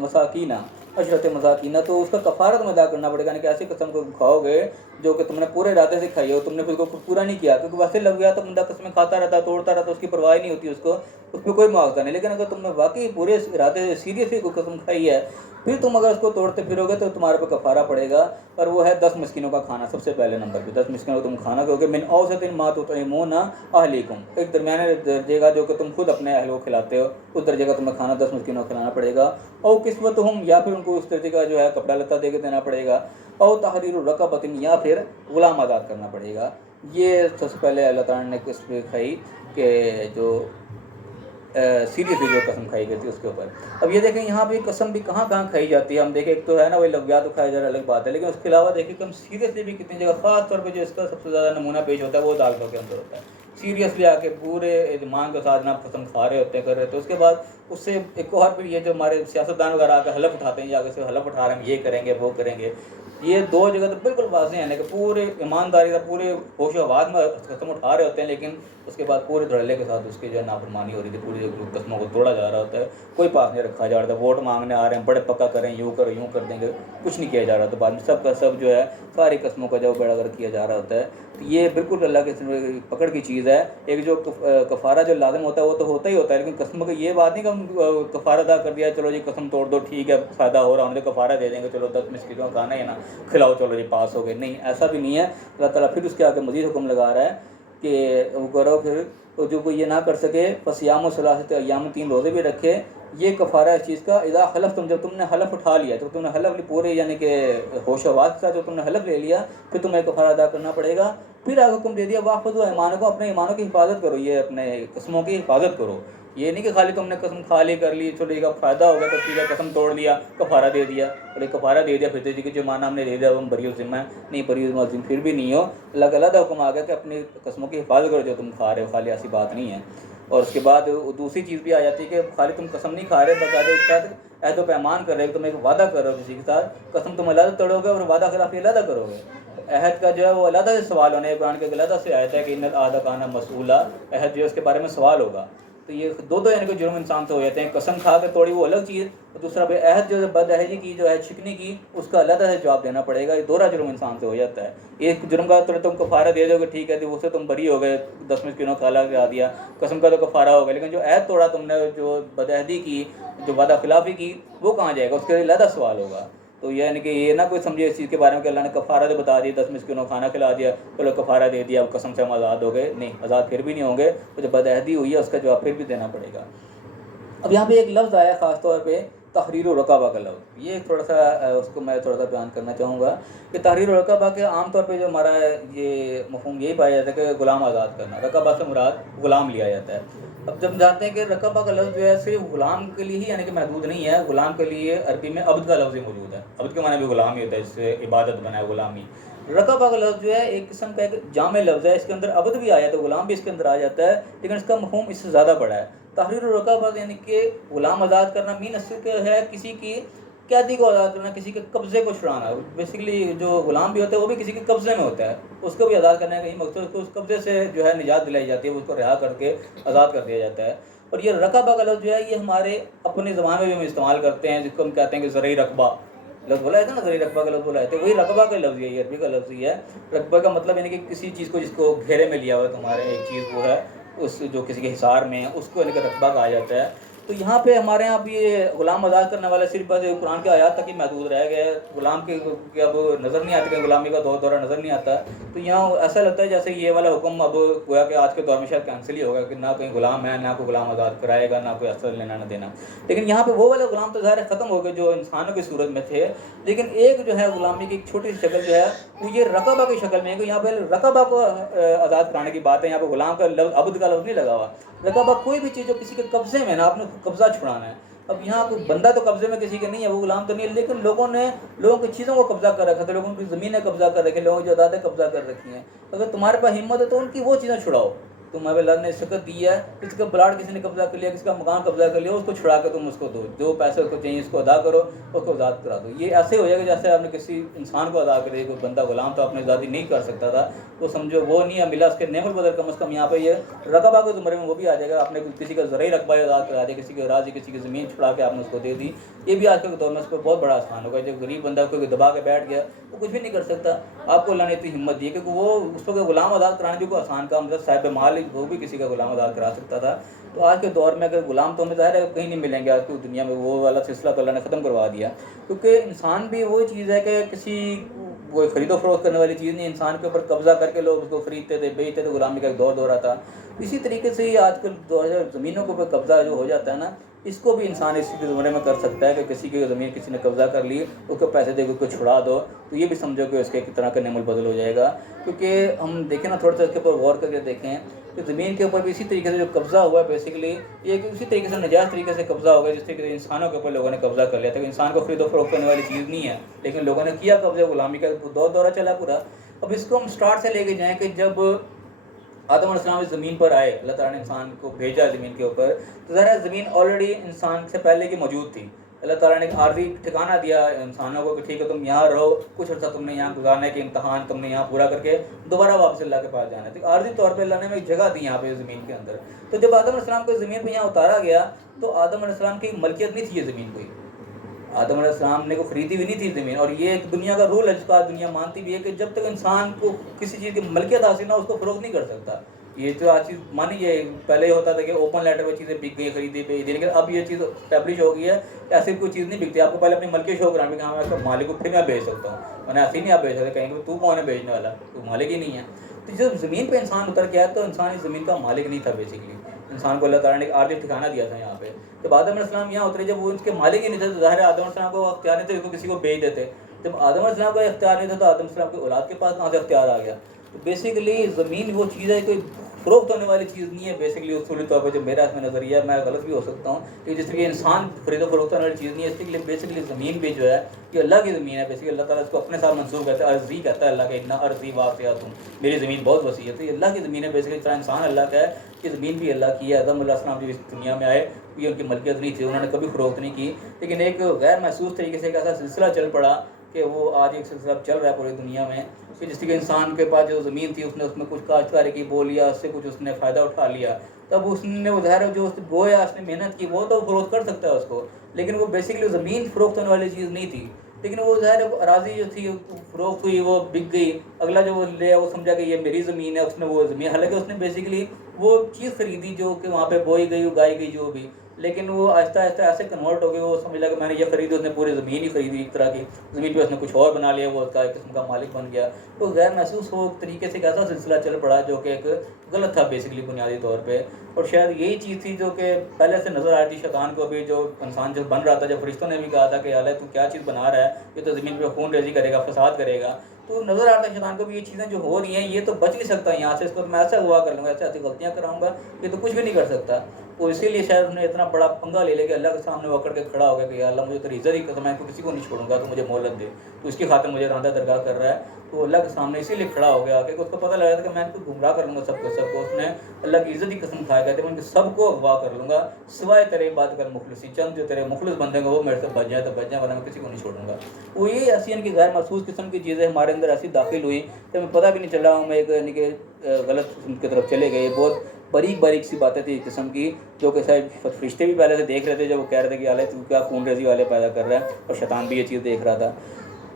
مساکین، عشرت مساکین، تو اس کا کفارت میں ادا کرنا پڑے گا. یعنی کہ ایسی قسم کو کھاؤ گے جو کہ تم نے پورے ارادے سے کھائی ہو، تم نے پھر کو پورا نہیں کیا، کیونکہ ویسے لگ گیا تو بندہ قسمیں کھاتا رہتا، توڑتا رہتا، اس کی پرواہ نہیں ہوتی، اس پہ کوئی مواخذہ نہیں. لیکن اگر تم نے واقعی پورے ارادے سے سیریسلی کوئی قسم کھائی ہے، پھر تم اگر اس کو توڑتے پھرو گے تو تمہارے پہ کفارہ پڑے گا، اور وہ ہے 10 مسکینوں کا کھانا. سب سے پہلے نمبر پہ 10 مسکینوں کو تم کھانا کھاؤ گے، من اوسط ما تطعمون اہلیکم، ایک درمیانے درجے کا جو کہ تم خود اپنے اہل کو کھلاتے ہو، اس درجے کا تمہیں کھانا 10 مسکینوں کو کھلانا پڑے گا. او کسوتہم، یا پھر ان کو اس درجے کا جو ہے کپڑا لتا دے کے دینا پڑے گا. او تحریر رقبۃ، یا پھر غلام آزاد کرنا پڑے گا. یہ سب سے پہلے اللہ تعالیٰ نے قسم کھائی کہ جو سیریسلی جو قسم کھائی گئی تھی اس کے اوپر. اب یہ دیکھیں یہاں بھی قسم بھی کہاں کہاں کھائی جاتی ہے. ہم دیکھیں ایک تو ہے نا وہی لغویات تو کھایا جا رہا الگ بات ہے، لیکن اس کے علاوہ دیکھیں کہ ہم سیریسلی بھی کتنی جگہ، خاص طور پہ جو اس کا سب سے زیادہ نمونہ پیش ہوتا ہے وہ عدالتوں کے اندر ہوتا ہے. سیریسلی آ کے پورے ایمان کے ساتھ جناب قسم کھا رہے ہوتے ہیں، کر رہے ہوتے ہیں. اس کے بعد اس سے ایک اور پھر یہ جو ہمارے سیاستدان وغیرہ آ کے حلف اٹھاتے ہیں، یا آگے سے حلف اٹھا رہے ہیں یہ کریں گے وہ کریں گے. یہ دو جگہ تو بالکل واضح ہے کہ پورے ایمانداری کا پورے ہوش و حواس میں قسم اٹھا رہے ہوتے ہیں، لیکن اس کے بعد پورے دھڑلے کے ساتھ اس کی جو ہے نافرمانی ہو رہی تھی، پوری قسموں کو توڑا جا رہا ہوتا ہے. کوئی پاس نہیں رکھا جا رہا تھا، ووٹ مانگنے آ رہے ہیں بڑے پکا کریں، یوں کرو یوں کر دیں گے، کچھ نہیں کیا جا رہا تھا. بعد میں سب کا سب جو ہے ساری قسموں کا جو بڑا کیا جا رہا ہوتا ہے. تو یہ بالکل اللہ کے پکڑ کی چیز ہے. ایک جو کفارہ جو لازم ہوتا ہے وہ تو ہوتا ہی ہوتا ہے، لیکن قسم کی یہ بات نہیں کہ ہم کفارہ ادا کر دیا چلو جی قسم توڑ دو ٹھیک ہے فائدہ ہو رہا، ہم نے کفارہ دے دیں گے، چلو 10 مسکینوں کا کھانا ہے نا کھلاؤ چلو جی پاس ہو گئے. نہیں، ایسا بھی نہیں ہے. اللہ تعالیٰ پھر اس کے آگے مزید حکم لگا رہا ہے کہ وہ کرو. پھر تو جو کوئی یہ نہ کر سکے فصیام و ثلاثۃ ایام، 3 روزے بھی رکھے. یہ کفارہ اس چیز کا اذا حلفتم، جب تم نے حلف اٹھا لیا، جب تم نے حلف پورے یعنی کہ ہوش و حواس کے ساتھ جب تم نے حلف لے لیا، پھر تمہیں کفارہ ادا کرنا پڑے گا. پھر آگے حکم دے دیا واحفظوا ایمانکم، اپنے ایمانوں کی حفاظت کرو، یہ اپنے قسموں کی حفاظت کرو. یہ نہیں کہ خالی تم نے قسم کھا لی کر لی چلو یہ فائدہ ہو گیا تو ٹھیک ہے قسم توڑ لیا کفارہ دے دیا، اور کفارہ دے دیا پھر جی کہ جو مانا ہم نے دے دیا وہ ہم بری الذمہ ہے. نہیں، بری الذمہ پھر بھی نہیں ہو. اللہ کا اللہ حکم آ گیا کہ اپنی قسموں کی حفاظت کرو جو تم کھا رہے ہو، خالی ایسی بات نہیں ہے. اور اس کے بعد دوسری چیز بھی آ جاتی ہے کہ خالی تم قسم نہیں کھا رہے، باقاعدہ اس کے ساتھ عہد و پیمان کر رہے ہو، تم ایک وعدہ کر رہے ہو کسی کے ساتھ، قسم تم علیحدہ توڑو گے اور وعدہ خلافی علیحدہ کرو گے. عہد کا جو ہے وہ علیحدہ سے سوال ہونا ہے. قرآن کے علیحدہ سے آیت ہے کہ ان العہد کان مسئولا، عہد جو ہے اس کے بارے میں سوال ہوگا. تو یہ دو یعنی کہ جرم انسان سے ہو جاتے ہیں. قسم کھا کے توڑی وہ الگ چیز، اور دوسرا بے عہد جو ہے بد عہدی کی جو ہے چھکنی کی، اس کا علیحدہ سے جواب دینا پڑے گا. یہ دوہرا جرم انسان سے ہو جاتا ہے. ایک جرم کا تو تم کفارہ دے دو گے ٹھیک ہے، اس سے تم بری ہو گئے، 10 مسکینوں کا کھانا کھلا دیا، قسم کا تو کفارہ ہو گیا. لیکن جو عہد توڑا تم نے، جو بد عہدی کی، جو وعدہ خلافی کی، وہ کہاں جائے گا؟ اس کے لیے علیحدہ سوال ہوگا. تو یعنی کہ یہ نہ کوئی سمجھے اس چیز کے بارے میں کہ اللہ نے کفارہ تو بتا دیا، 10 مسکینوں کھانا کھلا دیا، چلو کفارہ دے دیا اب قسم سے ہم آزاد ہو گئے. نہیں، آزاد پھر بھی نہیں ہوں گے. تو جو بد عہدی ہوئی ہے اس کا جواب پھر بھی دینا پڑے گا. اب یہاں پہ ایک لفظ آیا خاص طور پہ تحریر الرقبہ کا لفظ. یہ تھوڑا سا اس کو میں تھوڑا سا بیان کرنا چاہوں گا کہ تحریر الرقبہ کے عام طور پہ جو ہمارا یہ مفہوم یہی پایا جاتا ہے کہ غلام آزاد کرنا. رقبہ سے مراد غلام لیا جاتا ہے. اب جب جانتے ہیں کہ رقبہ کا لفظ جو ہے صرف غلام کے لیے ہی یعنی کہ محدود نہیں ہے. غلام کے لیے عربی میں عبد کا لفظ ہی موجود ہے. عبد کے معنی بھی غلام ہی ہوتا ہے، اس سے عبادت بنا ہے غلامی. رقبہ کا لفظ جو ہے ایک قسم کا ایک جامع لفظ ہے. اس کے اندر عبد بھی آیا تو غلام بھی اس کے اندر آ جاتا ہے، لیکن اس کا مفہوم اس سے زیادہ بڑا ہے. تحریر الرقبہ یعنی کہ غلام آزاد کرنا مین اصل ہے کسی کی قیدی کو آزاد کرنا، کسی کے قبضے کو چھڑانا. بیسیکلی جو غلام بھی ہوتا ہے وہ بھی کسی کے قبضے میں ہوتا ہے، اس کو بھی آزاد کرنے کا یہی مقصد ہے. اس کو اس قبضے سے جو ہے نجات دلائی جاتی ہے، اس کو رہا کر کے آزاد کر دیا جاتا ہے. اور یہ رقبہ کا لفظ جو ہے یہ ہمارے اپنی زبان میں بھی ہم استعمال کرتے ہیں، جس کو ہم کہتے ہیں کہ زرعی رقبہ لفظ بولا ہے نا. زرعی رقبہ کا لفظ بولا ہے وہی رقبہ کا لفظ ہے، عربی کا لفظ ہی ہے. رقبہ کا مطلب یعنی کہ کسی چیز کو جس کو گھیرے میں لیا ہوا ہے تمہارے، ایک چیز وہ ہے اس جو کسی کے حصار میں ہے، اس کو یعنی کہ رقبہ کہا جاتا ہے. تو یہاں پہ ہمارے یہاں بھی یہ غلام آزاد کرنے والے صرف بس قرآن کے آیات تک ہی محدود رہ گئے، غلام کے اب نظر نہیں آتا کہ غلامی کا دورہ نظر نہیں آتا. تو یہاں ایسا لگتا ہے جیسے یہ والا حکم اب گویا کہ آج کے دور میں شاید کینسل ہی ہوگا کہ نہ کوئی غلام ہے، نہ کوئی غلام آزاد کرائے گا، نہ کوئی اثر لینا نہ دینا. لیکن یہاں پہ وہ والے غلام تو ظاہر ختم ہو گئے جو انسانوں کی صورت میں تھے. لیکن ایک جو ہے غلامی کی ایک چھوٹی سی شکل جو ہے وہ یہ رقبہ کی شکل میں ہے کہ یہاں پہ رقبہ کو آزاد کرانے کی بات ہے. یہاں پہ غلام کا لفظ عبد کا لفظ نہیں لگا ہوا. رقبہ کوئی بھی چیز جو کسی کے قبضے میں نا، آپ نے قبضہ چھڑانا ہے. اب یہاں کوئی بندہ تو قبضے میں کسی کے نہیں ہے، وہ غلام تو نہیں ہے، لیکن لوگوں کی چیزوں کو قبضہ کر رکھا تھا، لوگوں کی زمینیں قبضہ کر رکھی، لوگوں کی جائیدادیں قبضہ کر رکھی ہیں. اگر تمہارے پاس ہمت ہے تو ان کی وہ چیزیں چھڑاؤ. تمہیں اللہ نے شکت دی ہے، کسی کا پلاٹ کسی نے قبضہ کر لیا، کسی کا مکان قبضہ کر لیا، اس کو چھڑا کے تم اس کو دو، جو پیسے اس کو چاہیے اس کو ادا کرو، اس کو آزاد کرا دو. یہ ایسے ہو جائے گا جیسے آپ نے کسی انسان کو ادا کر دیا. کوئی بندہ غلام تو اپنی آزادی نہیں کر سکتا تھا، وہ سمجھو وہ نہیں ہے ملا اس کے نعم البدر. کم از کم یہاں پہ یہ رقبہ کے زمرے میں وہ بھی آ جائے گا. آپ نے کسی کا زرعی رقبہ آزاد کرا دیا، کسی کے راضی، کسی کی زمین چھڑا کے آپ نے اس کو دے دی. یہ بھی آج کے دور میں اس پہ بہت بڑا آسان ہوگا. جب غریب بندہ کوئی دبا کے بیٹھ گیا وہ کچھ بھی نہیں کر سکتا. آپ کو اللہ نے اتنی ہمت دی ہے کہ وہ اس کو غلام آزاد کرانے جو کوئی آسان کام، مطلب صاحب مال وہ بھی کسی کا غلام آزاد کرا سکتا تھا. تو آج کے دور میں اگر غلام تو ہمیں ظاہر ہے کہیں نہیں ملیں گے آج کی دنیا میں. وہ والا سلسلہ تو اللہ نے ختم کروا دیا، کیونکہ انسان بھی وہ چیز ہے کہ کسی وہ خرید و فروخت کرنے والی چیز نہیں. انسان کے اوپر قبضہ کر کے لوگ اس کو خریدتے تھے، بیچتے تھے. غلامی کا ایک دور تھا. اسی طریقے سے ہی آج کل زمینوں کے اوپر قبضہ جو ہو جاتا ہے نا، اس کو بھی انسان اسی کے زمانے میں کر سکتا ہے کہ کسی کی زمین کسی نے قبضہ کر لی، اس کو پیسے دے کے اس کو چھڑا دو. تو یہ بھی سمجھو کہ اس کے ایک طرح کا نعم البدل ہو جائے گا. کیونکہ ہم دیکھیں نا تھوڑا سا اس کے اوپر غور کر کے دیکھیں کہ زمین کے اوپر بھی اسی طریقے سے جو قبضہ ہوا ہے بیسیکلی یہ کہ اسی طریقے سے ناجائز طریقے سے قبضہ ہو گیا جس طریقے سے انسانوں کے اوپر لوگوں نے قبضہ کر لیا تھا. انسان کو خرید و فروخت کرنے والی چیز نہیں ہے، لیکن لوگوں نے کیا قبضہ. غلامی کا دورہ چلا پورا. اب اس کو ہم سٹارٹ سے لے کے جائیں کہ جب آدم علیہ السلام اس زمین پر آئے، اللہ تعالیٰ نے انسان کو بھیجا زمین کے اوپر، تو ظاہر ہے زمین آلریڈی انسان سے پہلے کی موجود تھی. اللہ تعالیٰ نے ایک عارضی ٹھکانہ دیا انسانوں کو کہ ٹھیک ہے تم یہاں رہو، کچھ عرصہ تم نے یہاں گزارنا ہے کہ امتحان تم نے یہاں پورا کر کے دوبارہ واپس اللہ کے پاس جانا ہے. تو عارضی طور پہ اللہ نے ایک جگہ دی یہاں پہ زمین کے اندر. تو جب آدم علیہ السلام کو زمین پہ یہاں اتارا گیا تو آدم علیہ السلام کی ملکیت نہیں تھی یہ زمین کوئی. آدم علیہ السلام نے کو خریدی ہوئی نہیں تھی زمین. اور یہ ایک دنیا کا رول ہے جس کو آج دنیا مانتی بھی ہے کہ جب تک انسان کو کسی چیز کی ملکیت حاصل نہ اس کو فروخت نہیں کر سکتا. یہ تو آج چیز مانی جائے. پہلے یہ ہوتا تھا کہ اوپن لیٹر میں چیزیں بک گئی، خریدی بیچ دی، لیکن اب یہ چیز اسٹیبلش ہو گئی ہے کہ ایسی کوئی چیز نہیں بکتی. آپ کو پہلے اپنی ملکیت شو کرانے کہ ہاں میں اس کا مالک کو پھر میں بیچ سکتا ہوں. میں نے ایسے ہی نہیں آپ بیچ سکتے، کہیں کہ تو کون ہے بیچنے والا، تو مالک ہی نہیں ہے. تو جب زمین پہ انسان اتر گیا تو انسان اس زمین کا مالک نہیں تھا. بیسیکلی انسان کو اللہ تعالیٰ نے ایک عارضی ٹھکانہ دیا تھا یہاں پہ. جب آدم علیہ السلام یہاں اترے، جب وہ اس کے مالک ہی نہیں تھے تو ظاہر ہے آدم علیہ السلام کو اختیار نہیں تھا کہ کسی کو بیچ دیتے. جب آدم علیہ السلام کا اختیار نہیں تھا تو آدم علیہ السلام کی اولاد کے پاس کہاں سے اختیار آ گیا. تو بیسیکلی زمین وہ چیز ہے کوئی فروخت ہونے والی چیز نہیں ہے. بیسیکلی اصولی طور پہ جو میرا اس میں نظریہ ہے، میں غلط بھی ہو سکتا ہوں، کہ جس طریقے انسان خرید و فروخت ہونے والی چیز نہیں ہے، اس کے لیے بیسیکلی زمین بھی جو ہے یہ اللہ کی زمین ہے. بیسیکلی اللہ تعالیٰ اس کو اپنے ساتھ منسوخ کرتا ہے. عرضی کہتا ہے اللہ کا، اتنا عرضی واسعۃ، میری زمین بہت وسیع ہے. تو یہ اللہ کی زمین ہے. بیسیکلی طرح انسان اللہ کا ہے، یہ زمین بھی اللہ کی ہے. آدم علیہ السلام جو اس دنیا میں آئے یہ ان کی ملکیت نہیں تھی، انہوں نے کبھی فروخت نہیں کی. لیکن ایک غیر محسوس طریقے سے ایک ایسا سلسلہ چل پڑا کہ وہ آج ایک سلسلہ چل رہا ہے پوری دنیا میں کہ جس کہ انسان کے پاس جو زمین تھی اس میں کچھ کاشتکاری کی، بو لیا، اس سے کچھ اس نے فائدہ اٹھا لیا. تب اس نے وہ ظاہر جو بویا، اس نے محنت کی، وہ تو فروخت کر سکتا ہے اس کو، لیکن وہ بیسیکلی زمین فروخت ہونے والی چیز نہیں تھی. لیکن وہ ظاہر اراضی جو تھی فروخت ہوئی، وہ بک گئی. اگلا جو وہ لیا وہ سمجھا کہ یہ میری زمین ہے، اس نے وہ زمین، حالانکہ اس نے بیسیکلی وہ چیز خریدی جو کہ وہاں پہ بوئی گئی، اگائی گئی جو بھی، لیکن وہ آہستہ آہستہ ایسے کنورٹ ہو گئے. وہ سمجھ لگا کہ میں نے یہ خریدی، اس نے پوری زمین ہی خریدی. ایک طرح کی زمین پہ اس نے کچھ اور بنا لیا، وہ اس کا ایک قسم کا مالک بن گیا. تو غیر محسوس ہو طریقے سے ایک ایسا سلسلہ چل پڑا جو کہ ایک غلط تھا بیسیکلی بنیادی طور پہ. اور شاید یہی چیز تھی جو کہ پہلے سے نظر آ رہی تھی شیطان کو بھی. جو انسان جب بن رہا تھا، جب فرشتوں نے بھی کہا تھا کہ اللہ تو کیا چیز بنا رہا ہے، یہ تو زمین پہ خون ریزی کرے گا، فساد کرے گا. تو نظر آ رہا تھا شیطان کو بھی یہ چیزیں جو ہو رہی ہیں یہ تو بچ نہیں سکتا یہاں سے، اس کو میں ایسا ہوا کر لوں گا، ایسے ایسی غلطیاں کراؤں گا، یہ تو کچھ بھی نہیں کر سکتا. تو اسی لیے شاید اس نے اتنا بڑا پنگا لے کہ اللہ کے سامنے وہ کر کے کھڑا ہو گیا کہ یا اللہ مجھے تیری عزت ہی قسم ہے، تو کسی کو نہیں چھوڑوں گا، تو مجھے مہلت دے. تو اس کی خاطر مجھے راندہ درگاہ کر رہا ہے. تو اللہ کے سامنے اسی لیے کھڑا ہو گیا کہ اس کو پتہ لگا تھا کہ میں ان کو گمراہ کر لوں گا سب کو. اس نے اللہ کی عزت کی قسم کھایا کرتے میں ان سب کو اغوا کر لوں گا سوائے تیرے بات کر مخلصی، چند جو تیرے مخلص بندے ہیں وہ میرے سے بچ جائیں تو بچ جائیں، ورنہ میں کسی کو نہیں چھوڑوں گا. وہ یہ ایسی ان کی غیر محسوس قسم کی چیزیں ہمارے اندر ایسی داخل ہوئی کہ ہمیں پتہ بھی نہیں چلا، ہم ایک یعنی کہ غلط قسم کی طرف چلے گئے. بہت باریک سی باتیں تھی قسم کی جو کہ شاید فرشتے بھی پہلے سے دیکھ رہے تھے، جب وہ کہہ رہے تھے کہ اللہ تو کیا خون ریزی والے پیدا کر رہا ہے، اور شیطان بھی یہ چیز دیکھ رہا تھا.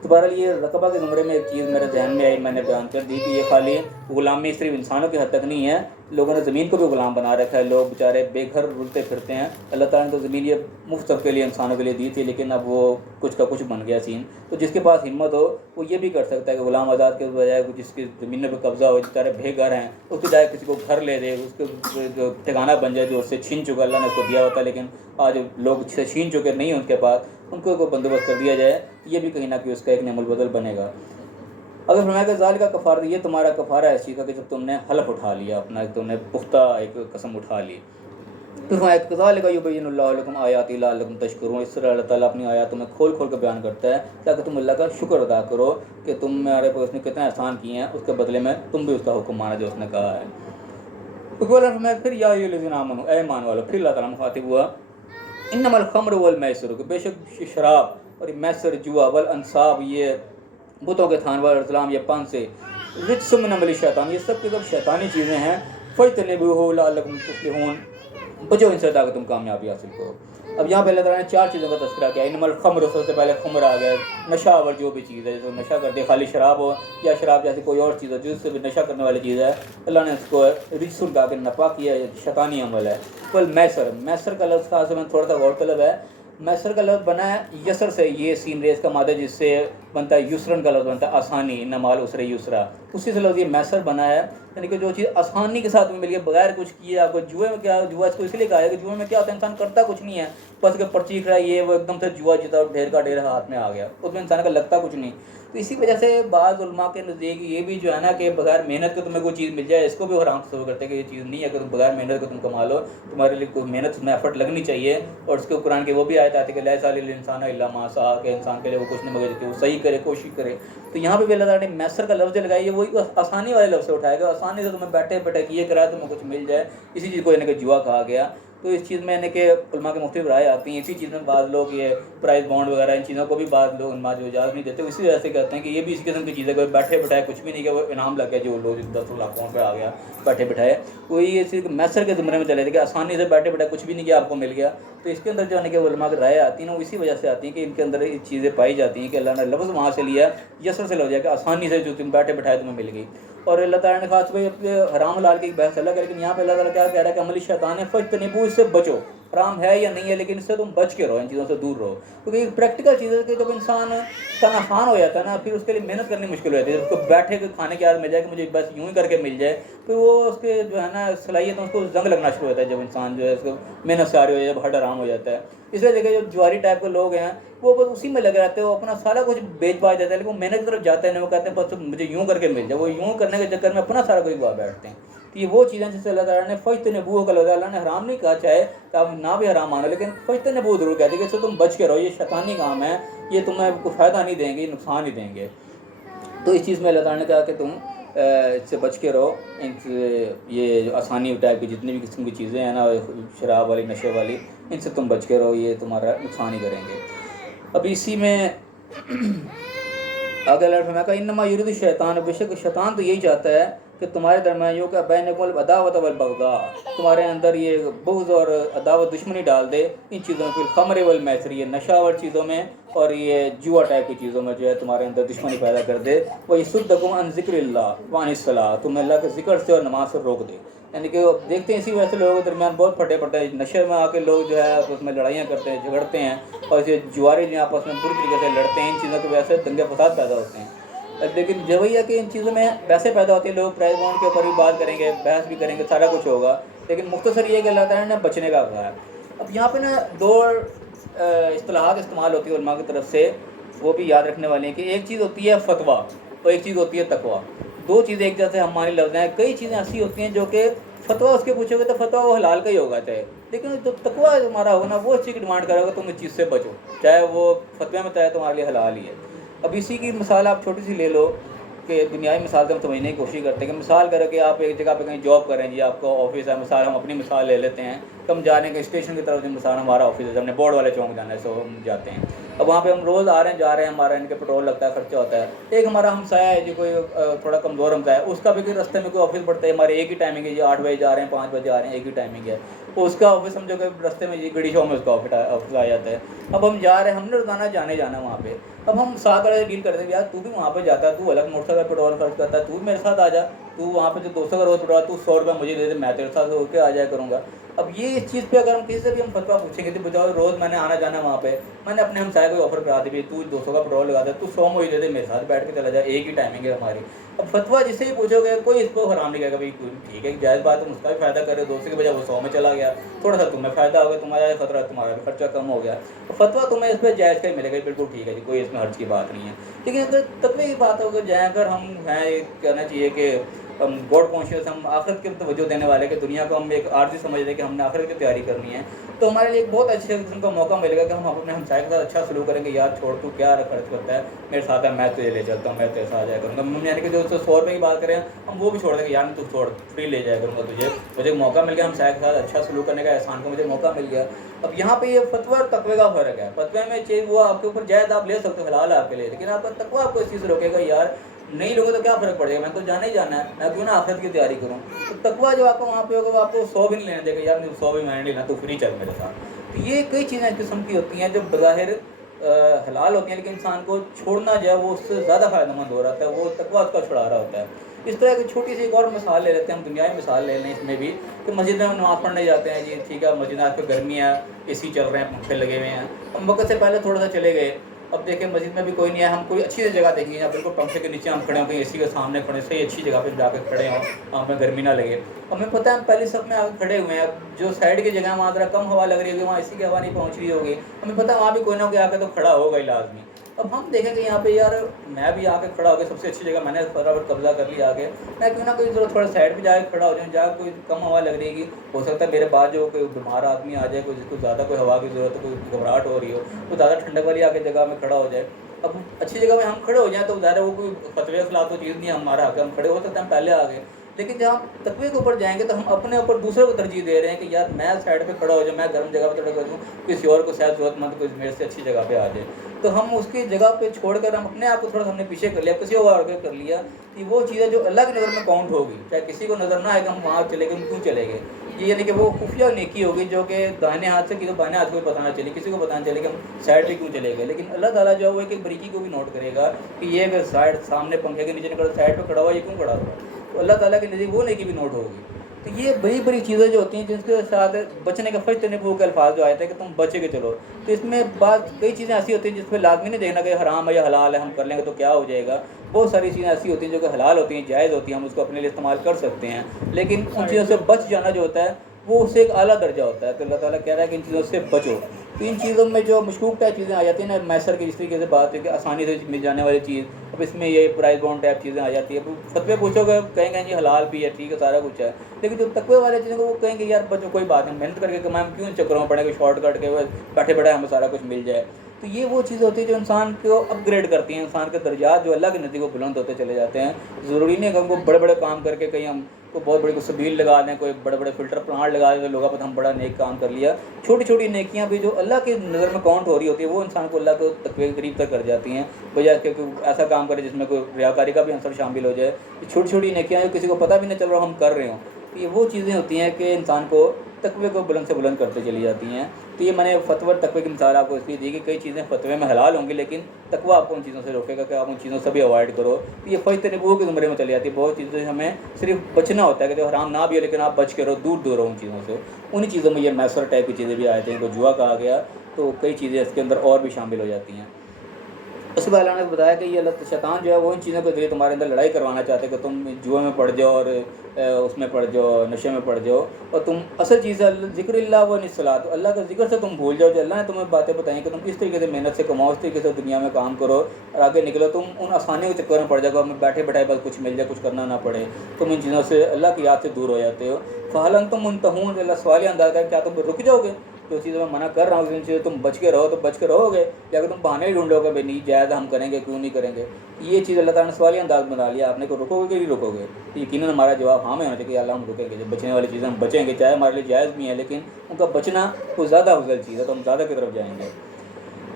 تو بہرحال یہ رقبہ کے زمرے میں ایک چیز میرے ذہن میں آئی، میں نے بیان کر دی کہ یہ خالی غلامی صرف انسانوں کی حد تک نہیں ہے، لوگوں نے زمین کو بھی غلام بنا رکھا ہے، لوگ بیچارے بے گھر رلتے پھرتے ہیں۔ اللہ تعالیٰ نے تو زمین یہ مفت سب کے لیے انسانوں کے لیے دی تھی، لیکن اب وہ کچھ کا کچھ بن گیا سین۔ تو جس کے پاس ہمت ہو وہ یہ بھی کر سکتا ہے کہ غلام آزاد کے بجائے جس کی زمینوں پہ قبضہ ہو، بیچارے بے گھر ہیں، اس کے جائے کسی کو گھر لے دے، اس کو جو ٹھکانہ بن جائے جو اس سے چھین چکا، اللہ نے اس کو دیا ہوتا ہے، لیکن آج لوگ اس سے چھین چکے نہیں ہیں ان کے پاس، ان کو کوئی بندوبست کر دیا جائے، یہ بھی کہیں نہ کہیں اس کا ایک نعم البدل بنے گا۔ اگر فرمایا کہ ذالک کا کفارہ، یہ تمہارا کفارہ ہے اس چیز کا کہ جب تم نے حلف اٹھا لیا اپنا، تم نے پختہ ایک قسم اٹھا لی۔ پھر فرمایا کذالک یبین اللہ لکم آیاتہ لعلکم تشکرون، اس طرح اللہ تعالیٰ اپنی آیاتوں میں کھول کھول کے بیان کرتا ہے تاکہ تم اللہ کا شکر ادا کرو کہ تمہارے کو اس نے کتنے احسان کیے ہیں، اس کے بدلے میں تم بھی اس کا حکم مانا جو اس نے کہا ہے۔ پھر یا ایھا الذین آمنوا، اے ایمان والو، پھر اللہ تعالیٰ مخاطب ہوا، انما الخمر والمیسر، کہ بے شک شراب اور میسر جوا، والانصاب یہ بتوں کے تھان، والازلام یہ پن سے، رجس من عمل الشیطان یہ سب کے سب شیطانی چیزیں ہیں، فاجتنبوہ لعلکم تفلحون، بچو ان سے تاکہ تم کامیابی حاصل کرو۔ اب یہاں پہ اللہ تعالیٰ نے 4 چیزوں کا تذکرہ کیا، انما الخمر، سب سے پہلے خمر آ گیا، نشہ آور جو بھی چیز ہے جو نشہ کرتے، خالی شراب ہو یا شراب جیسی کوئی اور چیز ہو جس سے بھی نشہ کرنے والی چیز ہے، اللہ نے اس کو رجسن کہا کہ ناپاک کیا ہے، شیطانی عمل ہے۔ والمیسر، میسر کا لفظ خاص میں تھوڑا سا غور طلب ہے، میسر کا لفظ بنا ہے یسر سے، یہ سین ریز کا مادہ جس سے بنتا ہے، یسرن کا لفظ بنتا ہے آسانی، ان مال اسر یسرا، اسی سے لفظ یہ میسر بنا ہے، یعنی کہ جو چیز آسانی کے ساتھ میں مل گئی بغیر کچھ کیے۔ آپ کو جوئے میں کیا، جوا اس کو اس لیے کہا ہے کہ جوئے میں کیا ہوتا ہے، انسان کرتا کچھ نہیں ہے، بس کہ پرچی کھڑا یہ وہ ایک دم سے جوا جیتا اور ڈھیر کا ڈھیر ہاتھ میں آ گیا، اس میں انسان کا لگتا کچھ نہیں۔ تو اسی وجہ سے بعض علماء کے نزدیک یہ بھی جو ہے نا کہ بغیر محنت کے تمہیں کوئی چیز مل جائے، اس کو بھی حرام تصور کرتے ہیں کہ یہ چیز نہیں ہے کہ تم بغیر محنت کے تم کما لو، تمہارے لیے کوئی محنت میں ایفرٹ لگنی چاہیے۔ اور اس کے قرآن کے وہ بھی آیت آتی ہے کہ لیس علی الانسان الا ما سعی، کہ انسان کے لیے وہ کچھ نہیں مگر کہ وہ صحیح کرے، کوشش کرے۔ تو یہاں پہ بھی اللہ تعالیٰ نے میسر کا لفظ لگائی ہے، وہی آسانی والے لفظ سے اٹھایا گیا، آسانی سے تمہیں بیٹھے بیٹھے کیے کرا تمہیں کچھ مل جائے، اسی چیز کو یعنی کہ جوا کہا گیا۔ تو اس چیز میں یعنی کہ علماء کے مختلف رائے آتی ہیں، اسی چیز میں بعض لوگ یہ پرائز بانڈ وغیرہ ان چیزوں کو بھی بعض لوگ علماء جو اجازت نہیں دیتے، اسی وجہ سے کہتے ہیں کہ یہ بھی اسی قسم کی چیز ہے کہ بیٹھے بیٹھائے کچھ بھی نہیں، کہ وہ انعام لگ گیا جو لوگ 10 لاکھ پہ آ گیا بیٹھے بٹھائے، وہی یہ صرف میسر کے زمرے میں چلے تھے کہ آسانی سے بیٹھے بیٹھے کچھ بھی نہیں کیا آپ کو مل گیا۔ تو اس کے اندر جو ہے کہ علماء کی رائے آتی ہیں وہ اسی وجہ سے آتی ہیں کہ ان کے اندر یہ چیزیں پائی جاتی ہیں کہ اللہ نے لفظ وہاں سے لیا، یسر سے لو جائے کہ آسانی سے جو تم بیٹھے بٹھائے تمہیں مل گئی۔ اور اللہ تعالیٰ نے خاص طور حرام حلال کی بحث الگ ہے، لیکن یہاں پہ اللہ تعالیٰ کیا کہہ رہا ہے کہ عملی شیطان ہے، فاجتنبوہ، اس سے بچو، حرام ہے یا نہیں ہے لیکن اس سے تم بچ کے رہو، ان چیزوں سے دور رہو، کیونکہ ایک پریکٹیکل چیز ہے کہ جب انسان تنہان ہو جاتا ہے نا، پھر اس کے لیے محنت کرنی مشکل ہو جاتی ہے۔ اس کو بیٹھے کے کھانے کی عادت مل جائے کہ مجھے بس یوں ہی کر کے مل جائے، پھر وہ اس کے جو ہے نا صلاحیت اس کو زنگ لگنا شروع ہوتا ہے، جب انسان جو ہے اس کو محنت سے آ رہی ہو جائے، جب ہڈ آرام ہو جاتا ہے۔ اس لیے دیکھیں جو جواری ٹائپ کے لوگ ہیں وہ بس اسی میں لگے رہتے ہیں، وہ اپنا سارا کچھ بیچ باچ دیتے ہیں، لیکن وہ محنت کی طرف جاتے ہیں، وہ کہتے ہیں بس مجھے یوں کر کے مل جائے، وہ یوں کرنے کے چکر میں اپنا سارا کچھ گوا بیٹھتے ہیں۔ تو یہ وہ چیزیں جس سے اللہ تعالیٰ نے فاجتنبوہ کا لفظ، اللہ نے حرام نہیں کہا، چاہے کہ آپ نہ بھی حرام مانو لیکن فاجتنبوہ ضرور کہتے ہیں کہ اس سے تم بچ کے رہو، یہ شیطانی کام ہے، یہ تمہیں کوئی فائدہ نہیں دیں گے، نقصان ہی دیں گے۔ تو اس چیز میں اللہ تعالیٰ نے کہا کہ تم اس سے بچ کے رہو، ان سے یہ جو آسانی ٹائپ کی جتنی بھی قسم کی چیزیں ہیں نا، شراب والی نشے والی، ان سے تم بچ کے رہو، یہ تمہارا نقصان ہی کریں گے۔ اب اسی میں آگے اللہ فرمایا کہ انما یرید الشیطان، بے شک شیطان تو یہی چاہتا ہے کہ تمہارے درمیان یوں کہ بینکم العداوۃ والبغضاء، تمہارے اندر یہ بغض اور عداوت دشمنی ڈال دے ان چیزوں میں، الخمر والمیسر، یہ نشہ اور چیزوں میں اور یہ جوا ٹائپ کی چیزوں میں جو ہے تمہارے اندر دشمنی پیدا کر دے۔ وَيَصُدَّكُمْ عَنْ ذِكْرِ اللَّهِ وَعَنِ الصَّلَاةِ، تمہیں اللہ کے ذکر سے اور نماز سے روک دے۔ یعنی کہ دیکھتے ہیں اسی وجہ سے لوگوں کے درمیان بہت پھٹے پڑتے ہیں، نشے میں آ کے لوگ جو ہے اس میں لڑائیاں کرتے ہیں، جھگڑتے ہیں، اور یہ جواری جو آپس میں بری طریقے سے لڑتے ہیں، ان چیزوں کی وجہ سے دنگے فساد پیدا ہوتے ہیں۔ لیکن جب وہی ہے کہ ان چیزوں میں ویسے پیدا ہوتے ہیں، لوگ پرائز بانڈ کے اوپر بھی بات کریں گے، بحث بھی کریں گے، سارا کچھ ہوگا، لیکن مختصر یہ کہ اللہ تعالیٰ نے بچنے کا کہا ہے۔ اب یہاں پہ نا 2 اصطلاحات استعمال ہوتی ہے علماء کی طرف سے، وہ بھی یاد رکھنے والے ہیں کہ ایک چیز ہوتی ہے فتویٰ اور ایک چیز ہوتی ہے تقویٰ۔ 2 چیزیں ایک جیسے ہماری لفظ ہیں، کئی چیزیں ایسی ہوتی ہیں جو کہ فتویٰ اس کے پوچھو گے تو فتویٰ وہ حلال کا ہی ہوگا چاہے، لیکن جو تقویٰ ہمارا ہوگا نا وہ اس چیز کی ڈیمانڈ کرے گا تم اس چیز سے بچو، چاہے وہ فتوے میں چاہے تمہارے لیے حلال ہی ہے۔ اب اسی کی مثال آپ چھوٹی سی لے لو کہ دنیائی مثال سے ہم سمجھنے کی کوشش کرتے ہیں کہ مثال کرو کہ آپ ایک جگہ پہ کہیں جاب کریں، جی آپ کو آفس ہے، مثال ہم اپنی مثال لے لیتے ہیں کہ ہم جا رہے ہیں کہ اسٹیشن کی طرف سے، مثال ہمارا آفس ہے، ہم نے بورڈ والے چونک جانا ہے، سو ہم جاتے ہیں۔ اب وہاں پہ ہم روز آ رہے ہیں جا رہے ہیں، ہمارا ان کے پیٹرول لگتا ہے، خرچہ ہوتا ہے۔ ایک ہمارا ہمسایہ ہے جو کوئی تھوڑا کمزور ہمسایہ ہے، اس کا بھی کوئی رستے میں کوئی آفس پڑتا ہے، ہمارے ایک ہی ٹائمنگ ہے، جی 8 بجے جا رہے ہیں 5 بجے آ رہے ہیں، ایک ہی ٹائمنگ ہے، اس کا آفس سمجھو کہ رستے میں جی گڑی شو میں اس کا آفس آ جاتا ہے۔ اب ہم جا رہے ہیں، ہم نے روزانہ جانا وہاں پہ، اب ہم ساتھ والے ڈیل کرتے ہیں یار تو بھی وہاں پہ جاتا ہے, تو الگ موٹر سائیکل پیٹرول خرچ کرتا ہے, تو بھی میرے ساتھ آ جا, تو وہاں پہ جو 200 کا روز پیٹرول تو 100 روپیہ مجھے دے دے, میں تیرے ساتھ ہو کے آ جایا کروں گا. اب یہ اس چیز پہ اگر ہم کسی سے بھی ہم فتویٰ پوچھیں گے تو بتاؤ روز میں نے آنا جانا وہاں پہ, میں نے اپنے ہمسائے کو آفر کرا دی بھی تو 200 کا پیٹرول لگا دے, تو 100 مجھے دے دے, میرے ساتھ بیٹھ کے چلا جائے, ایک ہی ٹائمنگ ہے ہماری. اب فتویٰ جس سے ہی پوچھو گے کوئی اس کو حرام نہیں کہے گا بھائی ٹھیک ہے جائز بات ہے, اس کا بھی فائدہ کرے, 200 کے بجائے وہ 100 میں چلا گیا, تھوڑا سا تمہیں فائدہ ہو گیا, تمہارا خطرہ تمہارا بھی خرچہ کم ہو گیا. فتویٰ تمہیں اس پہ جائز کا ہی ملے گا, بالکل ٹھیک ہے جی, کوئی اس میں حرج کی بات نہیں ہے. لیکن اگر تقوی کی بات ہوگی جہاں اگر ہم ہیں کہنا چاہیے کہ ہم گاڈ کانشیس, ہم آخرت کی توجہ دینے والے, کہ دنیا کو ہم ایک عارضی سمجھ دیں کہ ہم نے آخرت کی تیاری کرنی ہے, تو ہمارے لیے ایک بہت اچھے قسم کا موقع ملے گا کہ ہم اپنے ہمسائے کے ساتھ اچھا سلوک کریں گے. یار چھوڑ تو کیا خرچ کرتا ہے, میرے ساتھ ہے, میں تجھے لے چلتا ہوں, میں تیرے ساتھ آ جایا کروں گا. یعنی کہ جو 100 روپئے کی بات کریں ہم وہ بھی چھوڑ دیں گے, یار تو چھوڑ فری لے جایا کروں گا تجھے, مجھے موقع مل گیا ہمسائے کے ساتھ اچھا سلوک کرنے کا, احسان کو مجھے موقع مل گیا. اب یہاں پہ یہ فتویٰ اور تقوی کا فرق ہے. فتوے میں چیز وہ آپ کے اوپر جائز آپ لے سکتے ہو, حلال ہے آپ کے لیے, لیکن آپ کا تقویٰ آپ کو اس چیز سے روکے گا, یار نہیں لوگوں تو کیا فرق پڑے گا, میں تو جانا ہی جانا ہے, میں کیوں نہ آخرت کی تیاری کروں. تو تقویٰ جو آپ کو وہاں پہ ہوگا وہ آپ کو 100 بھی نہیں لینے دے گا, یار 100 بھی میں نے لینا, تو فری چل میرے ساتھ. تو یہ کئی چیزیں اس قسم کی ہوتی ہیں جو بظاہر حلال ہوتی ہیں, لیکن انسان کو چھوڑنا جو ہے وہ اس سے زیادہ فائدہ مند ہو رہا ہے, وہ تقویٰ اس کا چھڑا رہا ہوتا ہے. اس طرح کی چھوٹی سی ایک اور مثال لے لیتے ہیں ہم, دنیاوی مثال لے لیں اس میں بھی, کہ مسجد میں نماز پڑھنے جاتے ہیں جی, ٹھیک ہے مسجد میں آپ کو گرمی ہے, اے سی چل رہے ہیں, پنکھے لگے ہوئے ہیں, ہم وقت سے پہلے تھوڑا سا چلے گئے. اب دیکھیں مسجد میں بھی کوئی نہیں ہے, ہم کوئی اچھی سی جگہ دیکھیں گے, بالکل پنکھے کے نیچے ہم کھڑے ہوں, کہیں اے سی کے سامنے کھڑے, صحیح اچھی جگہ پہ جا کے کھڑے ہوں, ہمیں گرمی نہ لگے. ہمیں پتہ ہے ہم پہلی صف میں آ کے کھڑے ہوئے ہیں, جو سائڈ کی جگہ وہاں ذرا کم ہوا لگ رہی ہوگی, وہاں اے سی کی ہوا نہیں پہنچ رہی ہوگی, ہمیں پتہ ہے وہاں بھی کوئی نہ کوئی آ کے تو کھڑا ہوگا ہی لازمی. اب ہم دیکھیں گے یہاں پہ یار میں بھی آ کے کھڑا ہو گیا, سب سے اچھی جگہ میں نے فٹافٹ قبضہ کر لیا آگے, میں کیوں نہ کوئی ضرورت تھوڑا سائڈ پہ جا کے کھڑا ہو جاؤں, جہاں کوئی کم ہوا لگ رہی ہے, ہو سکتا ہے میرے بعد جو کوئی بیمار آدمی آ جائے, کوئی جس کو زیادہ کوئی ہوا کی ضرورت ہے, کوئی گھبراہٹ ہو رہی ہو, تو زیادہ ٹھنڈک والی آ کے جگہ میں کھڑا ہو جائے. اب اچھی جگہ میں ہم کھڑے ہو جائیں تو ظاہر ہے وہ کوئی فتوی خلاف تو چیز نہیں ہے, ہمارا حق ہے, ہم کھڑے ہو سکتے ہیں ہم پہلے آ گئے. لیکن جب ہم تقوی کے اوپر جائیں گے تو ہم اپنے اوپر دوسرے کو ترجیح دے رہے ہیں کہ یار میں سائڈ پہ کھڑا ہو جاؤں, میں گرم جگہ پہ کھڑا ہو جاؤں, کسی اور کو شاید ضرورت مند کوئی میرے سے اچھی جگہ پہ آ جائے, تو ہم اس کی جگہ پہ چھوڑ کر ہم اپنے آپ کو تھوڑا سا ہم نے پیچھے کر لیا, کسی اور آگے کر لیا, کہ وہ چیزیں جو اللہ کی نظر میں کاؤنٹ ہوگی, چاہے کسی کو نظر نہ آئے کہ ہم وہاں چلے گئے, ہم کیوں چلے گئے, یہ یعنی کہ وہ خفیہ نیکی ہوگی جو کہ دائیں ہاتھ سے کی تو بائیں ہاتھ کو بھی پتہ نہ چلے, کسی کو پتہ نہ چلے کہ ہم سائڈ پہ کیوں چلے گئے. لیکن اللہ تعالیٰ جو ہے وہ ایک بریکی کو بھی نوٹ کرے گا کہ یہ اگر سائڈ سامنے پنکھے کے نیچے نکل سائڈ پہ کھڑا ہوا, یہ کیوں کھڑا ہوا, تو اللہ تعالیٰ کی نظر وہ نیکی بھی نوٹ ہوگی. تو یہ بڑی بڑی چیزیں جو ہوتی ہیں جن کے ساتھ بچنے کا فجتنبو کے الفاظ جو آئے تھے کہ تم بچے کے چلو, تو اس میں بعض کئی چیزیں ایسی ہوتی ہیں جس پہ لازمی نہیں دیکھنا کہ حرام ہے یا حلال ہے, ہم کر لیں گے تو کیا ہو جائے گا. بہت ساری چیزیں ایسی ہوتی ہیں جو کہ حلال ہوتی ہیں, جائز ہوتی ہیں, ہم اس کو اپنے لیے استعمال کر سکتے ہیں, لیکن ان چیزوں سے بچ جانا جو ہوتا ہے وہ اس سے ایک اعلیٰ درجہ ہوتا ہے. تو اللہ تعالیٰ کہہ رہا ہے کہ ان چیزوں سے بچو. تو ان چیزوں میں جو مشکوک ٹائپ چیزیں آ جاتی ہیں نا, میسر کی جس طریقے سے بات ہے کہ آسانی سے مل جانے والی چیز, اب اس میں یہ پرائز بانڈ ٹائپ چیزیں آ جاتی ہیں. اب فتوے پوچھو گے کہیں گے جی حلال بھی ہے, ٹھیک ہے سارا کچھ ہے, لیکن جو تقوی والے چیزیں وہ کہیں گے یار بچو کوئی بات نہیں, محنت کر کے کمائیں, کیوں چکروں میں پڑے گا, شارٹ کٹ کے بیٹھے بیٹھے ہمیں سارا کچھ مل جائے. تو یہ وہ چیزیں ہوتی ہیں جو انسان کو اپ گریڈ کرتی ہیں, انسان کے درجات جو اللہ کے نزدیک وہ بلند ہوتے چلے جاتے ہیں. ضروری نہیں ہے کہ ہم کو بڑے بڑے کام کر کے کہیں ہم کو بہت بڑی کوئی سبیل لگا دیں, کوئی بڑے بڑے فلٹر پلانٹ لگا دیں تو لوگوں پر ہم بڑا نیک کام کر لیا. چھوٹی چھوٹی نیکیاں بھی جو اللہ کی نظر میں کاؤنٹ ہو رہی ہوتی ہے وہ انسان کو اللہ کو تقوی کے قریب تک کر جاتی ہیں, بجائے کہ کوئی ایسا کام کرے جس میں کوئی ریاکاری کا بھی عنصر شامل ہو جائے. چھوٹی چھوٹی نیکیاں جو کسی کو پتہ بھی نہیں چل رہا ہم کر رہے ہوں, تو یہ وہ چیزیں ہوتی ہیں کہ انسان کو تقوی کو بلند سے بلند کرتے چلی جاتی ہیں. تو یہ میں نے فتوی اور تقوی کی مثال آپ کو اس لیے دی کہ کئی چیزیں فتوی میں حلال ہوں گی, لیکن تقوی آپ کو ان چیزوں سے روکے گا کہ آپ ان چیزوں سے بھی اوائڈ کرو. تو یہ فجتنبو کے زمرے میں چلی جاتی ہے. بہت چیزوں سے ہمیں صرف بچنا ہوتا ہے کہ جو حرام نہ بھی ہو لیکن آپ بچ کے رہو, دور دور رہو ان چیزوں سے. انہی چیزوں میں یہ میسر ٹائپ کی چیزیں بھی آئے تھے, ان کو جوا کہا گیا, تو کئی چیزیں اس کے اندر اور بھی شامل ہو جاتی ہیں. اس کے اللہ نے بتایا کہ یہ شیطان جو ہے وہ ان چیزوں کے ذریعے تمہارے اندر لڑائی کروانا چاہتے ہیں کہ تم جوئے میں پڑ جاؤ اور اس میں پڑ جاؤ, نشے میں پڑ جاؤ, اور تم اصل چیز ہے ذکر اللہ و نصلاۃ, اللہ کا ذکر سے تم بھول جاؤ. جو اللہ نے تمہیں باتیں بتائیں کہ تم اس طریقے سے محنت سے کماؤ, اس طریقے سے دنیا میں کام کرو اور آگے نکلو, تم ان آسانیوں کے چکر میں پڑ جاؤ, ہمیں بیٹھے بیٹھائے بس کچھ مل جائے, کچھ کرنا نہ پڑے, تم ان چیزوں سے اللہ کی یاد سے دور ہو جاتے ہو. فہل انتم منتہون, اللہ سوالیہ انداز ہے کیا تم رک جاؤ گے؟ جو چیزیں میں منع کر رہا ہوں ان چیزیں تم بچ کے رہو, تو بچ کے رہو گے, یا کہ تم بہانے ہی ڈھونڈو گے بھائی نہیں جائز ہم کریں گے, کیوں نہیں کریں گے. یہ چیز اللہ تعالیٰ نے سوالیہ انداز بنا لیا, آپ نے کو رکو گے کہ نہیں رکو گے. یقیناً ہمارا جواب ہاں میں ہونا چاہیے کہ اللہ ہم رکیں گے, جب بچنے والی چیزیں ہم بچیں گے, چاہے ہمارے لیے جائز بھی ہیں لیکن ان کا بچنا کوئی زیادہ افضل چیز ہے, تو ہم زیادہ کی طرف جائیں گے.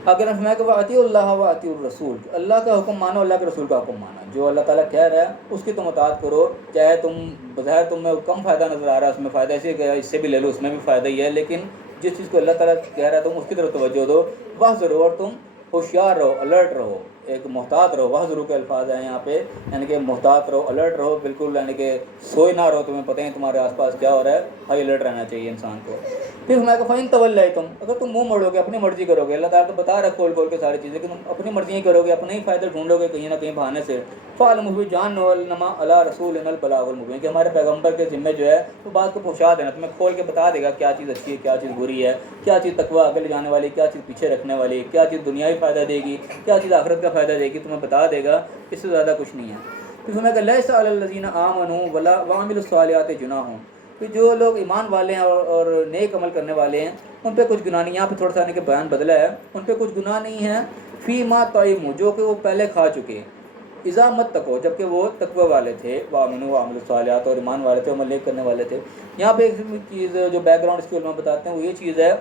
اگر فرمایا کہ اطیعوا اللہ و اطیعوا الرسول, اللہ کا حکم مانو, اللہ کے رسول کا حکم مانا. جو اللہ تعالیٰ کہہ رہا ہے اس کی تم اطاعت کرو, چاہے تم بظاہر تم میں کم فائدہ نظر آ رہا ہے, اس میں فائدہ اسی ہے کہ اس سے بھی لے لو, اس میں بھی فائدہ ہی ہے, لیکن جس چیز کو اللہ تعالیٰ کہہ رہا ہے تم اس کی طرف توجہ دو. بس ضرور تم ہوشیار رہو، الرٹ رہو، ایک محتاط رہو، وحذروا کے الفاظ ہیں یہاں پہ، یعنی کہ محتاط رہو، الرٹ رہو، بالکل یعنی کہ سوئے نہ رہو، تمہیں پتہ ہے تمہارے آس پاس کیا ہو رہا ہے، ہائی الرٹ رہنا چاہیے انسان کو۔ پھر ہمارے فَإِن تَوَلَّيْتُمْ، اگر تم منہ موڑو گے، اپنی مرضی کرو گے، اللہ تعالیٰ تو بتا رہا ہے کھول کھول کے ساری چیزیں کہ تم اپنی مرضی ہی کرو گے، اپنے ہی فائدے ڈھونڈو گے کہیں نہ کہیں بہانے سے، فَاعْلَمُوا جانو انما علی رسولنا البلاغ المبین، کہ ہمارے پیغمبر کے ذمہ جو ہے وہ بات کو پہنچا دینا، تمہیں کھول کے بتا دے گا کیا چیز اچھی ہے، کیا چیز بری ہے، کیا چیز تقویٰ آگے لے جانے والی، کیا چیز پیچھے رکھنے والی، کیا چیز دنیاوی فائدہ دے گی، کیا چیز آخرت کا فائدہ دے گی، تمہیں بتا دے گا، اس سے زیادہ کچھ نہیں ہے۔ پھر ہمیں کہ لیس علی الذین آمنوا وعملوا الصالحات جناح، کہ جو لوگ ایمان والے ہیں اور نیک عمل کرنے والے ہیں ان پہ کچھ گناہ نہیں، یہاں پہ تھوڑا سا کہ بیان بدلا ہے، ان پہ کچھ گناہ نہیں ہے، فی ما طعموا، جو کہ وہ پہلے کھا چکے، اذا متقوا، جب کہ وہ تقوی والے تھے، وآمنوا وعملوا الصالحات، اور ایمان والے تھے، عمل نیک کرنے والے تھے۔ یہاں پہ ایک چیز جو بیک گراؤنڈ اس کے علماء بتاتے ہیں وہ یہ چیز ہے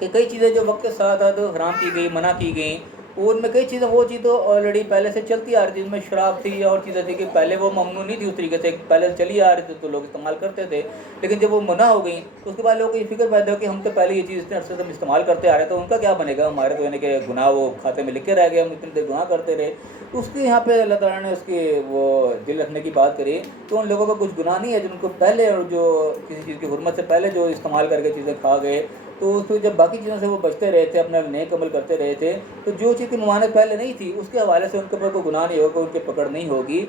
کہ کئی چیزیں جو وقت کے ساتھ حرام کی گئی، منع کی گئیں، ان میں کئی چیزیں وہ چیز تو آلریڈی پہلے سے چلتی آ رہی تھی، جن میں شراب تھی اور چیزیں تھی کہ پہلے وہ ممنوع نہیں تھی اس طریقے سے، پہلے سے چلی آ رہی تھی تو لوگ استعمال کرتے تھے، لیکن جب وہ منع ہو گئیں تو اس کے بعد لوگوں کو یہ فکر پیدا ہو کہ ہم تو پہلے یہ چیز اتنے عرصے سے ہم استعمال کرتے آ رہے تو ان کا کیا بنے گا، ہمارے تو یعنی کہ گناہ وہ کھاتے میں لکھ کے رہ گئے، ہم اتنے دیر گناہ کرتے رہے۔ تو اس کے یہاں پہ اللہ تعالیٰ نے اس کی وہ دل رکھنے کی بات کری، تو ان لوگوں کا کچھ گناہ نہیں ہے جن کو پہلے اور جو کسی چیز کی حرمت سے پہلے جو استعمال کر کے چیزیں کھا گئے، تو اس کو جب باقی چیزوں سے وہ بچتے رہے تھے، اپنا نیک عمل کرتے رہے تھے، تو جو چیز کی ممانعت پہلے نہیں تھی اس کے حوالے سے ان کے اوپر کوئی گناہ نہیں ہوگا، ان کی پکڑ نہیں ہوگی۔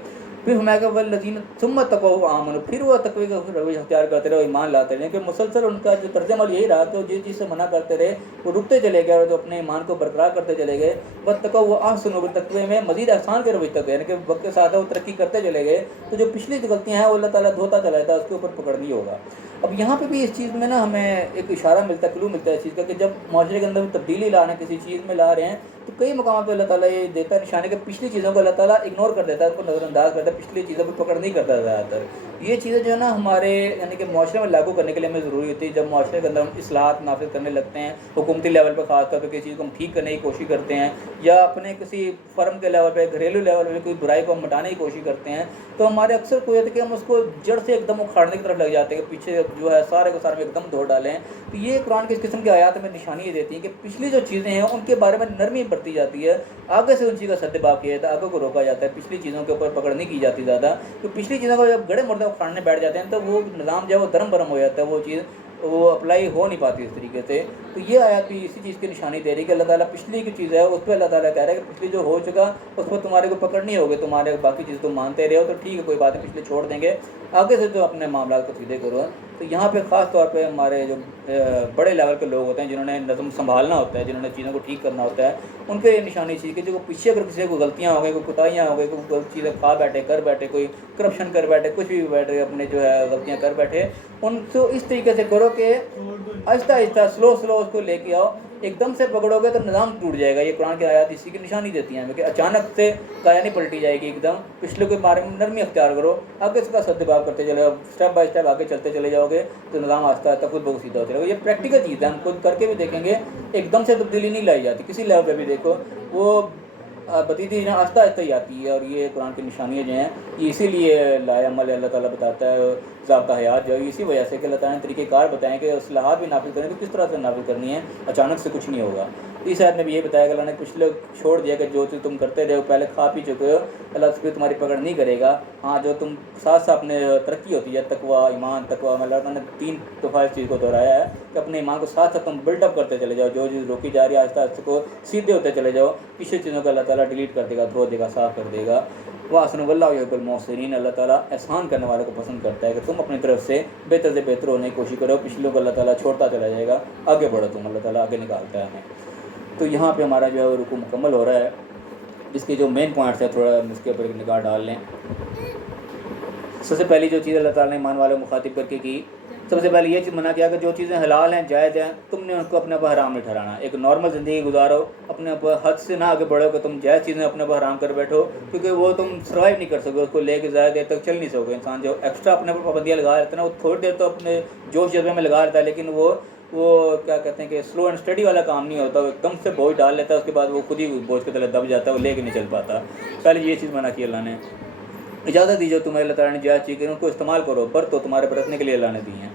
پھر ہمارے والذین ثم اتقوا وآمنوا، پھر وہ تقوی کا رویہ اختیار کرتے رہے، ایمان لاتے رہے، کہ مسلسل ان کا جو طرز عمل یہی رہا کہ وہ جس چیز سے منع کرتے رہے وہ رکتے چلے گئے اور جو اپنے ایمان کو برقرار کرتے چلے گئے، واتقوا واحسنوا، تقوی میں مزید احسان کے رویے تک گئے، یعنی کہ وقت کے ساتھ وہ ترقی کرتے چلے گئے، تو جو پچھلی جو غلطیاں ہیں وہ اللہ تعالیٰ دھوتا چلا جاتا ہے، اس کے اوپر پکڑ نہیں ہوگا۔ اب یہاں پہ بھی اس چیز میں نا ہمیں ایک اشارہ ملتا ہے، کلو ملتا ہے اس چیز کا، کہ جب معاشرے کے اندر تبدیلی لانا کسی چیز میں لا رہے ہیں تو کئی مقامات پہ اللہ تعالیٰ یہ دیتا ہے نشانے کہ پچھلی چیزوں کو اللہ تعالیٰ اگنور کر دیتا ہے، ان کو نظر انداز کرتا ہے، پچھلی چیزوں کو پکڑ نہیں کرتا زیادہ تر۔ یہ چیزیں جو ہے نا ہمارے یعنی کہ معاشرے میں لاگو کرنے کے لیے ہمیں ضروری ہوتی ہے، جب معاشرے کے اندر ہم اصلاحات نافذ کرنے لگتے ہیں، حکومتی لیول پہ خاص طور پہ کسی چیز کو ہم ٹھیک کرنے کی کوشش کرتے ہیں، یا اپنے کسی فرم کے لیول پہ، گھریلو لیول پہ کوئی برائی کو ہم مٹانے کی کوشش کرتے ہیں، تو ہمارے اکثر کوئی ہوتا ہے کہ ہم اس کو جڑ سے ایک دم اکھاڑنے کی طرف لگ جاتے ہیں کہ پیچھے جو ہے سارے کو سارے میں ایک دم دھو ڈالیں۔ تو یہ قرآن کی اس قسم کی آیات میں نشانی یہ دیتی ہیں کہ پچھلی جو چیزیں ہیں ان کے بارے میں نرمی برتی جاتی ہے، آگے سے ان چیز کا سدباب کیا جاتا ہے، آگے کو روکا جاتا ہے، پچھلی چیزوں کے اوپر پکڑ نہیں کی جاتی زیادہ، تو پچھلی چیزوں کو جب گڑے مردے اکھاڑنے بیٹھ جاتے ہیں تو وہ نظام جو ہے وہ درم برم ہو جاتا ہے، وہ چیز وہ اپلائی ہو نہیں پاتی اس طریقے سے۔ تو یہ آیات بھی اسی چیز کی نشانی دے رہی ہے کہ اللہ تعالیٰ پچھلی کی چیز ہے اس پہ اللہ تعالیٰ کہہ رہا ہے کہ پچھلی جو ہو چکا اس پر تمہارے کو پکڑ نہیں ہوگی، تمہارے باقی چیز تم مانتے رہے ہو تو ٹھیک ہے، کوئی بات نہیں، پچھلے چھوڑ دیں گے، آگے سے تو اپنے معاملات کو سیدھے کرو۔ تو یہاں پہ خاص طور پہ ہمارے جو بڑے لیول کے لوگ ہوتے ہیں جنہوں نے نظم سنبھالنا ہوتا ہے، جنہوں نے چیزوں کو ٹھیک کرنا ہوتا ہے، ان کے یہ نشانی چاہیے کہ جو پیچھے اگر کسی کو غلطیاں ہو گئی، کوئی کوتاہیاں ہو گئی، کوئی چیزیں کھا بیٹھے کر بیٹھے، کوئی کرپشن کر بیٹھے، کچھ بھی بیٹھے اپنے جو ہے غلطیاں کر بیٹھے، ان کو اس طریقے سے کرو کہ آہستہ آہستہ سلو اس کو لے کے آؤ، ایک دم سے پکڑو گے تو نظام ٹوٹ جائے گا۔ یہ قرآن کی آیات اسی کی نشانی دیتی ہیں کہ اچانک سے کایا نہیں پلٹی جائے گی، ایک دم پچھلے کے بارے میں نرمی اختیار کرو، آگے اس کا سدباب کرتے چلے جاؤ، اسٹیپ بائی اسٹیپ آگے چلتے چلے جاؤ گے تو نظام آہستہ آہستہ خود بہت سیدھا ہوتا رہے گا۔ یہ پریکٹیکل چیز ہے، ہم خود کر کے بھی دیکھیں گے، ایک دم سے تبدیلی نہیں لائی جاتی، کسی لیول پہ بھی دیکھو وہ بدیدی آہستہ آہستہ ہی آتی ہے، اور یہ قرآن کی نشانیاں جو ہیں یہ اسی لیے لا عمل اللہ تعالیٰ بتاتا ہے، ضابطہ حیات جو ہے اسی وجہ سے کہ اللہ تعالیٰ نے طریقہ کار بتائیں کہ اصلاحات بھی نافذ کریں تو کس طرح سے نافذ کرنی ہے، اچانک سے کچھ نہیں ہوگا۔ اس آیت نے بھی یہ بتایا کہ اللہ نے کچھ لوگ چھوڑ دیا کہ جو چیز تم کرتے رہے ہو پہلے کھا پی چکے ہو، اللہ اس پہ تمہاری پکڑ نہیں کرے گا۔ ہاں جو تم ساتھ ساتھ اپنے ترقی ہوتی ہے، تقویٰ ایمان، تقویٰ، اللہ تعالیٰ نے 3 دفعہ اس چیز کو دہرایا ہے کہ اپنے ایمان کو ساتھ ساتھ تم بلڈ اپ کرتے چلے جاؤ، جو چیز روکی جا رہی ہے آہستہ آہستہ کو سیدھے ہوتے چلے جاؤ، پیچھے چیزوں کو اللہ تعالیٰ ڈیلیٹ کر دے گا، دھو دے گا، صاف کر دے گا۔ وَأَحْسِنُوا وَاللَّهُ يُحِبُّ الْمُحْسِنِينَ، اللہ تعالیٰ احسان کرنے والے کو پسند کرتا ہے کہ تم اپنی طرف سے بہتر ہونے کی کوشش کرو، پچھلوں کو اللہ تعالیٰ چھوڑتا چلا جائے گا، آگے بڑھو تم، اللہ تعالیٰ آگے نکالتا ہے ہمیں۔ تو یہاں پہ ہمارا جو ہے رکوع مکمل ہو رہا ہے، جس کے جو مین پوائنٹس ہیں تھوڑا اس کے اوپر ایک نگاہ ڈال لیں۔ سب سے پہلی جو چیز اللہ تعالیٰ نے ایمان والوں کو مخاطب کر کے کی، سب سے پہلے یہ چیز منع کیا کہ جو چیزیں حلال ہیں، جائز ہیں، تم نے ان کو اپنے اوپر حرام نہیں ٹھہرانا۔ ایک نارمل زندگی گزارو، اپنے اوپر حد سے نہ آگے بڑھو کہ تم جائز چیزیں اپنے اوپر حرام کر بیٹھو، کیونکہ وہ تم سروائیو نہیں کر سکو، اس کو لے کے زیادہ دیر تک چل نہیں سکو۔ انسان جو ایکسٹرا اپنے اوپر پابندیاں لگا لیتا ہے نا، وہ تھوڑی دیر تو اپنے جوش جذبے میں لگا لیتا ہے، لیکن وہ کیا کہتے ہیں کہ سلو اینڈ اسٹڈی والا کام نہیں ہوتا، وہ ایک دم سے بوجھ ڈال لیتا ہے، اس کے بعد وہ خود ہی بوجھ کے تلے دب جاتا ہے، وہ لے کے نہیں چل پاتا۔ پہلے یہ چیز منع کی اللہ نے، اجازت دی جو تمہیں اللہ تعالیٰ نے جائز چیز ان کو استعمال کرو، برتو، تمہارے برتنے کے لیے اللہ نے دی ہیں۔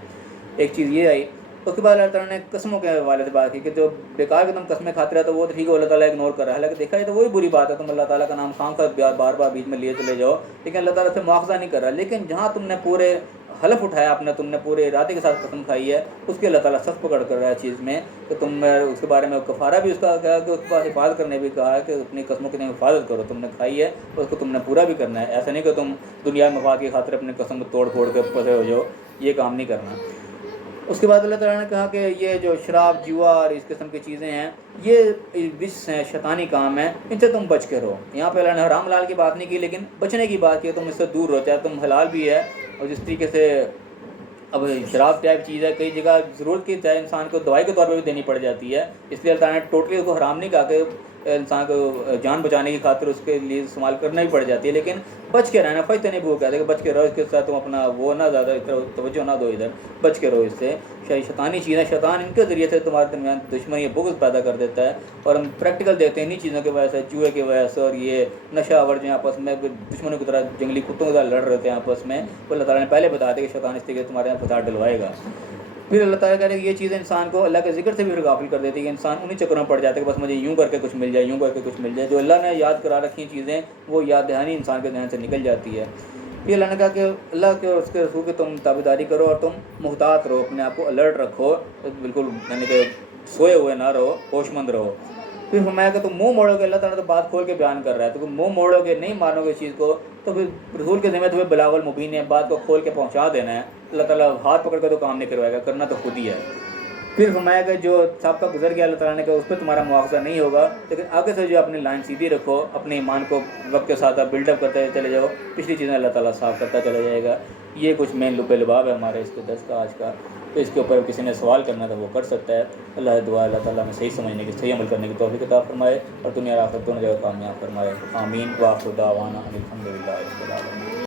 ایک چیز یہ آئی، اس کے بعد اللہ تعالیٰ نے قسموں کے حوالے سے بات کی کہ جو بیکار کے تم قسمیں کھاتے رہے تو وہ ٹھیک ہے اللہ تعالیٰ اگنور کر رہا ہے، حالانکہ دیکھا جائے تو وہی بری بات ہے، تم اللہ تعالیٰ کا نام خام کا بار بار بیچ میں لیے چلے جاؤ، لیکن اللہ تعالیٰ سے مواخذہ نہیں کر رہا۔ لیکن جہاں تم نے پورے حلف اٹھایا، تم نے پورے ارادے کے ساتھ قسم کھائی ہے، اس کے اللہ تعالیٰ سخت پکڑ کر رہا ہے چیز میں کہ تم اس کے بارے میں کفارہ بھی اس کا کہا کہ اس کے بعد حفاظت کرنے بھی کہا ہے کہ اپنی قسموں کی حفاظت کرو، تم نے کھائی ہے اور اس کو تم نے پورا بھی کرنا ہے، ایسا نہیں کہ تم دنیا میں مفاد کی خاطر اپنی قسم کو توڑ پھوڑ کے پھنسے ہو جاؤ، یہ کام نہیں کرنا۔ اس کے بعد اللہ تعالیٰ نے کہا کہ یہ جو شراب جوا اور اس قسم کی چیزیں ہیں یہ وش ہیں، شیطانی کام ہیں، ان سے تم بچ کے رہو۔ یہاں پہ اللہ نے حرام حلال کی بات نہیں کی، لیکن بچنے کی بات کی، تم اس سے دور رہو، چاہے تم حلال بھی ہے۔ اور جس طریقے سے اب شراب ٹائپ چیز ہے، کئی جگہ ضرورت کی چاہے انسان کو دوائی کے طور پہ بھی دینی پڑ جاتی ہے، اس لیے اللہ تعالیٰ نے ٹوٹلی اس کو حرام نہیں کہا کہ انسان کو جان بچانے کی خاطر اس کے لیے استعمال کرنا ہی پڑ جاتی ہے، لیکن بچ کے رہنا، فائدہ نہیں وہ کہتے ہیں کہ بچ کے رہو، اس کے ساتھ تم اپنا وہ نہ زیادہ توجہ نہ دو، ادھر بچ کے رہو اس سے۔ شیطانی چیزیں، شیطان ان کے ذریعے سے تمہارے درمیان دشمنی یا بغض پیدا کر دیتا ہے، اور ہم پریکٹیکل دیکھتے ہیں انہیں چیزوں کی وجہ سے، جوئے کی وجہ سے، اور یہ نشہ آور جو آپس میں دشمنوں کی طرح جنگلی کتوں کی طرح لڑ رہے تھے آپس میں، وہ اللہ تعالیٰ نے پہلے بتا دیا کہ شیطان اس طریقے سے تمہارے یہاں فساد ڈلوائے گا۔ پھر اللہ تعالیٰ کہہ رہے کہ یہ چیزیں انسان کو اللہ کے ذکر سے بھی پھر غافل کر دیتی ہے کہ انسان انہیں چکروں میں پڑ جاتا ہے کہ بس مجھے یوں کر کے کچھ مل جائے، یوں کر کے کچھ مل جائے، جو اللہ نے یاد کرا رکھی چیزیں وہ یاد دہانی انسان کے ذہن سے نکل جاتی ہے۔ پھر اللہ نے کہا کہ اللہ کے اور اس کے رسول کی تم تابعداری کرو اور تم محتاط رہو، اپنے آپ کو الرٹ رکھو، بالکل یعنی کہ سوئے ہوئے نہ رہو، ہوش مند رہو۔ پھر فرمایا کہ تم منہ موڑو گے، اللہ تعالیٰ تو بات کھول کے بیان کر رہا ہے، تو تم منہ موڑو گے، نہیں مانو گے اس چیز کو، تو پھر رسول کے ذمہ تمہیں بلاغ المبین ہے، بات کو کھول کے پہنچا دینا ہے، اللہ تعالیٰ ہاتھ پکڑ کے تو کام نہیں کروائے گا، کرنا تو خود ہی ہے۔ پھر فرمایا کہ جو سابقہ گزر گیا اللہ تعالیٰ نے کہا اس پہ تمہارا مواخذہ نہیں ہوگا، لیکن آگے سے جو اپنی لائن سیدھی رکھو، اپنے ایمان کو وقت کے ساتھ بلڈ اپ کرتے چلے جاؤ، پچھلی چیزیں اللہ تعالیٰ صاف کرتا چلا جائے گا۔ یہ کچھ مین لب لباب ہے ہمارے اس کے درس کا آج کا، تو اس کے اوپر کسی نے سوال کرنا تھا وہ کر سکتا ہے۔ اللہ دعا اللہ تعالیٰ میں صحیح سمجھنے کی، صحیح عمل کرنے کی توفیق عطا فرمائے، اور دنیا اور آخرت دونوں جگہ کامیاب فرمائے۔ آمین۔ وآخر دعوانا ان الحمد للہ رب العالمین۔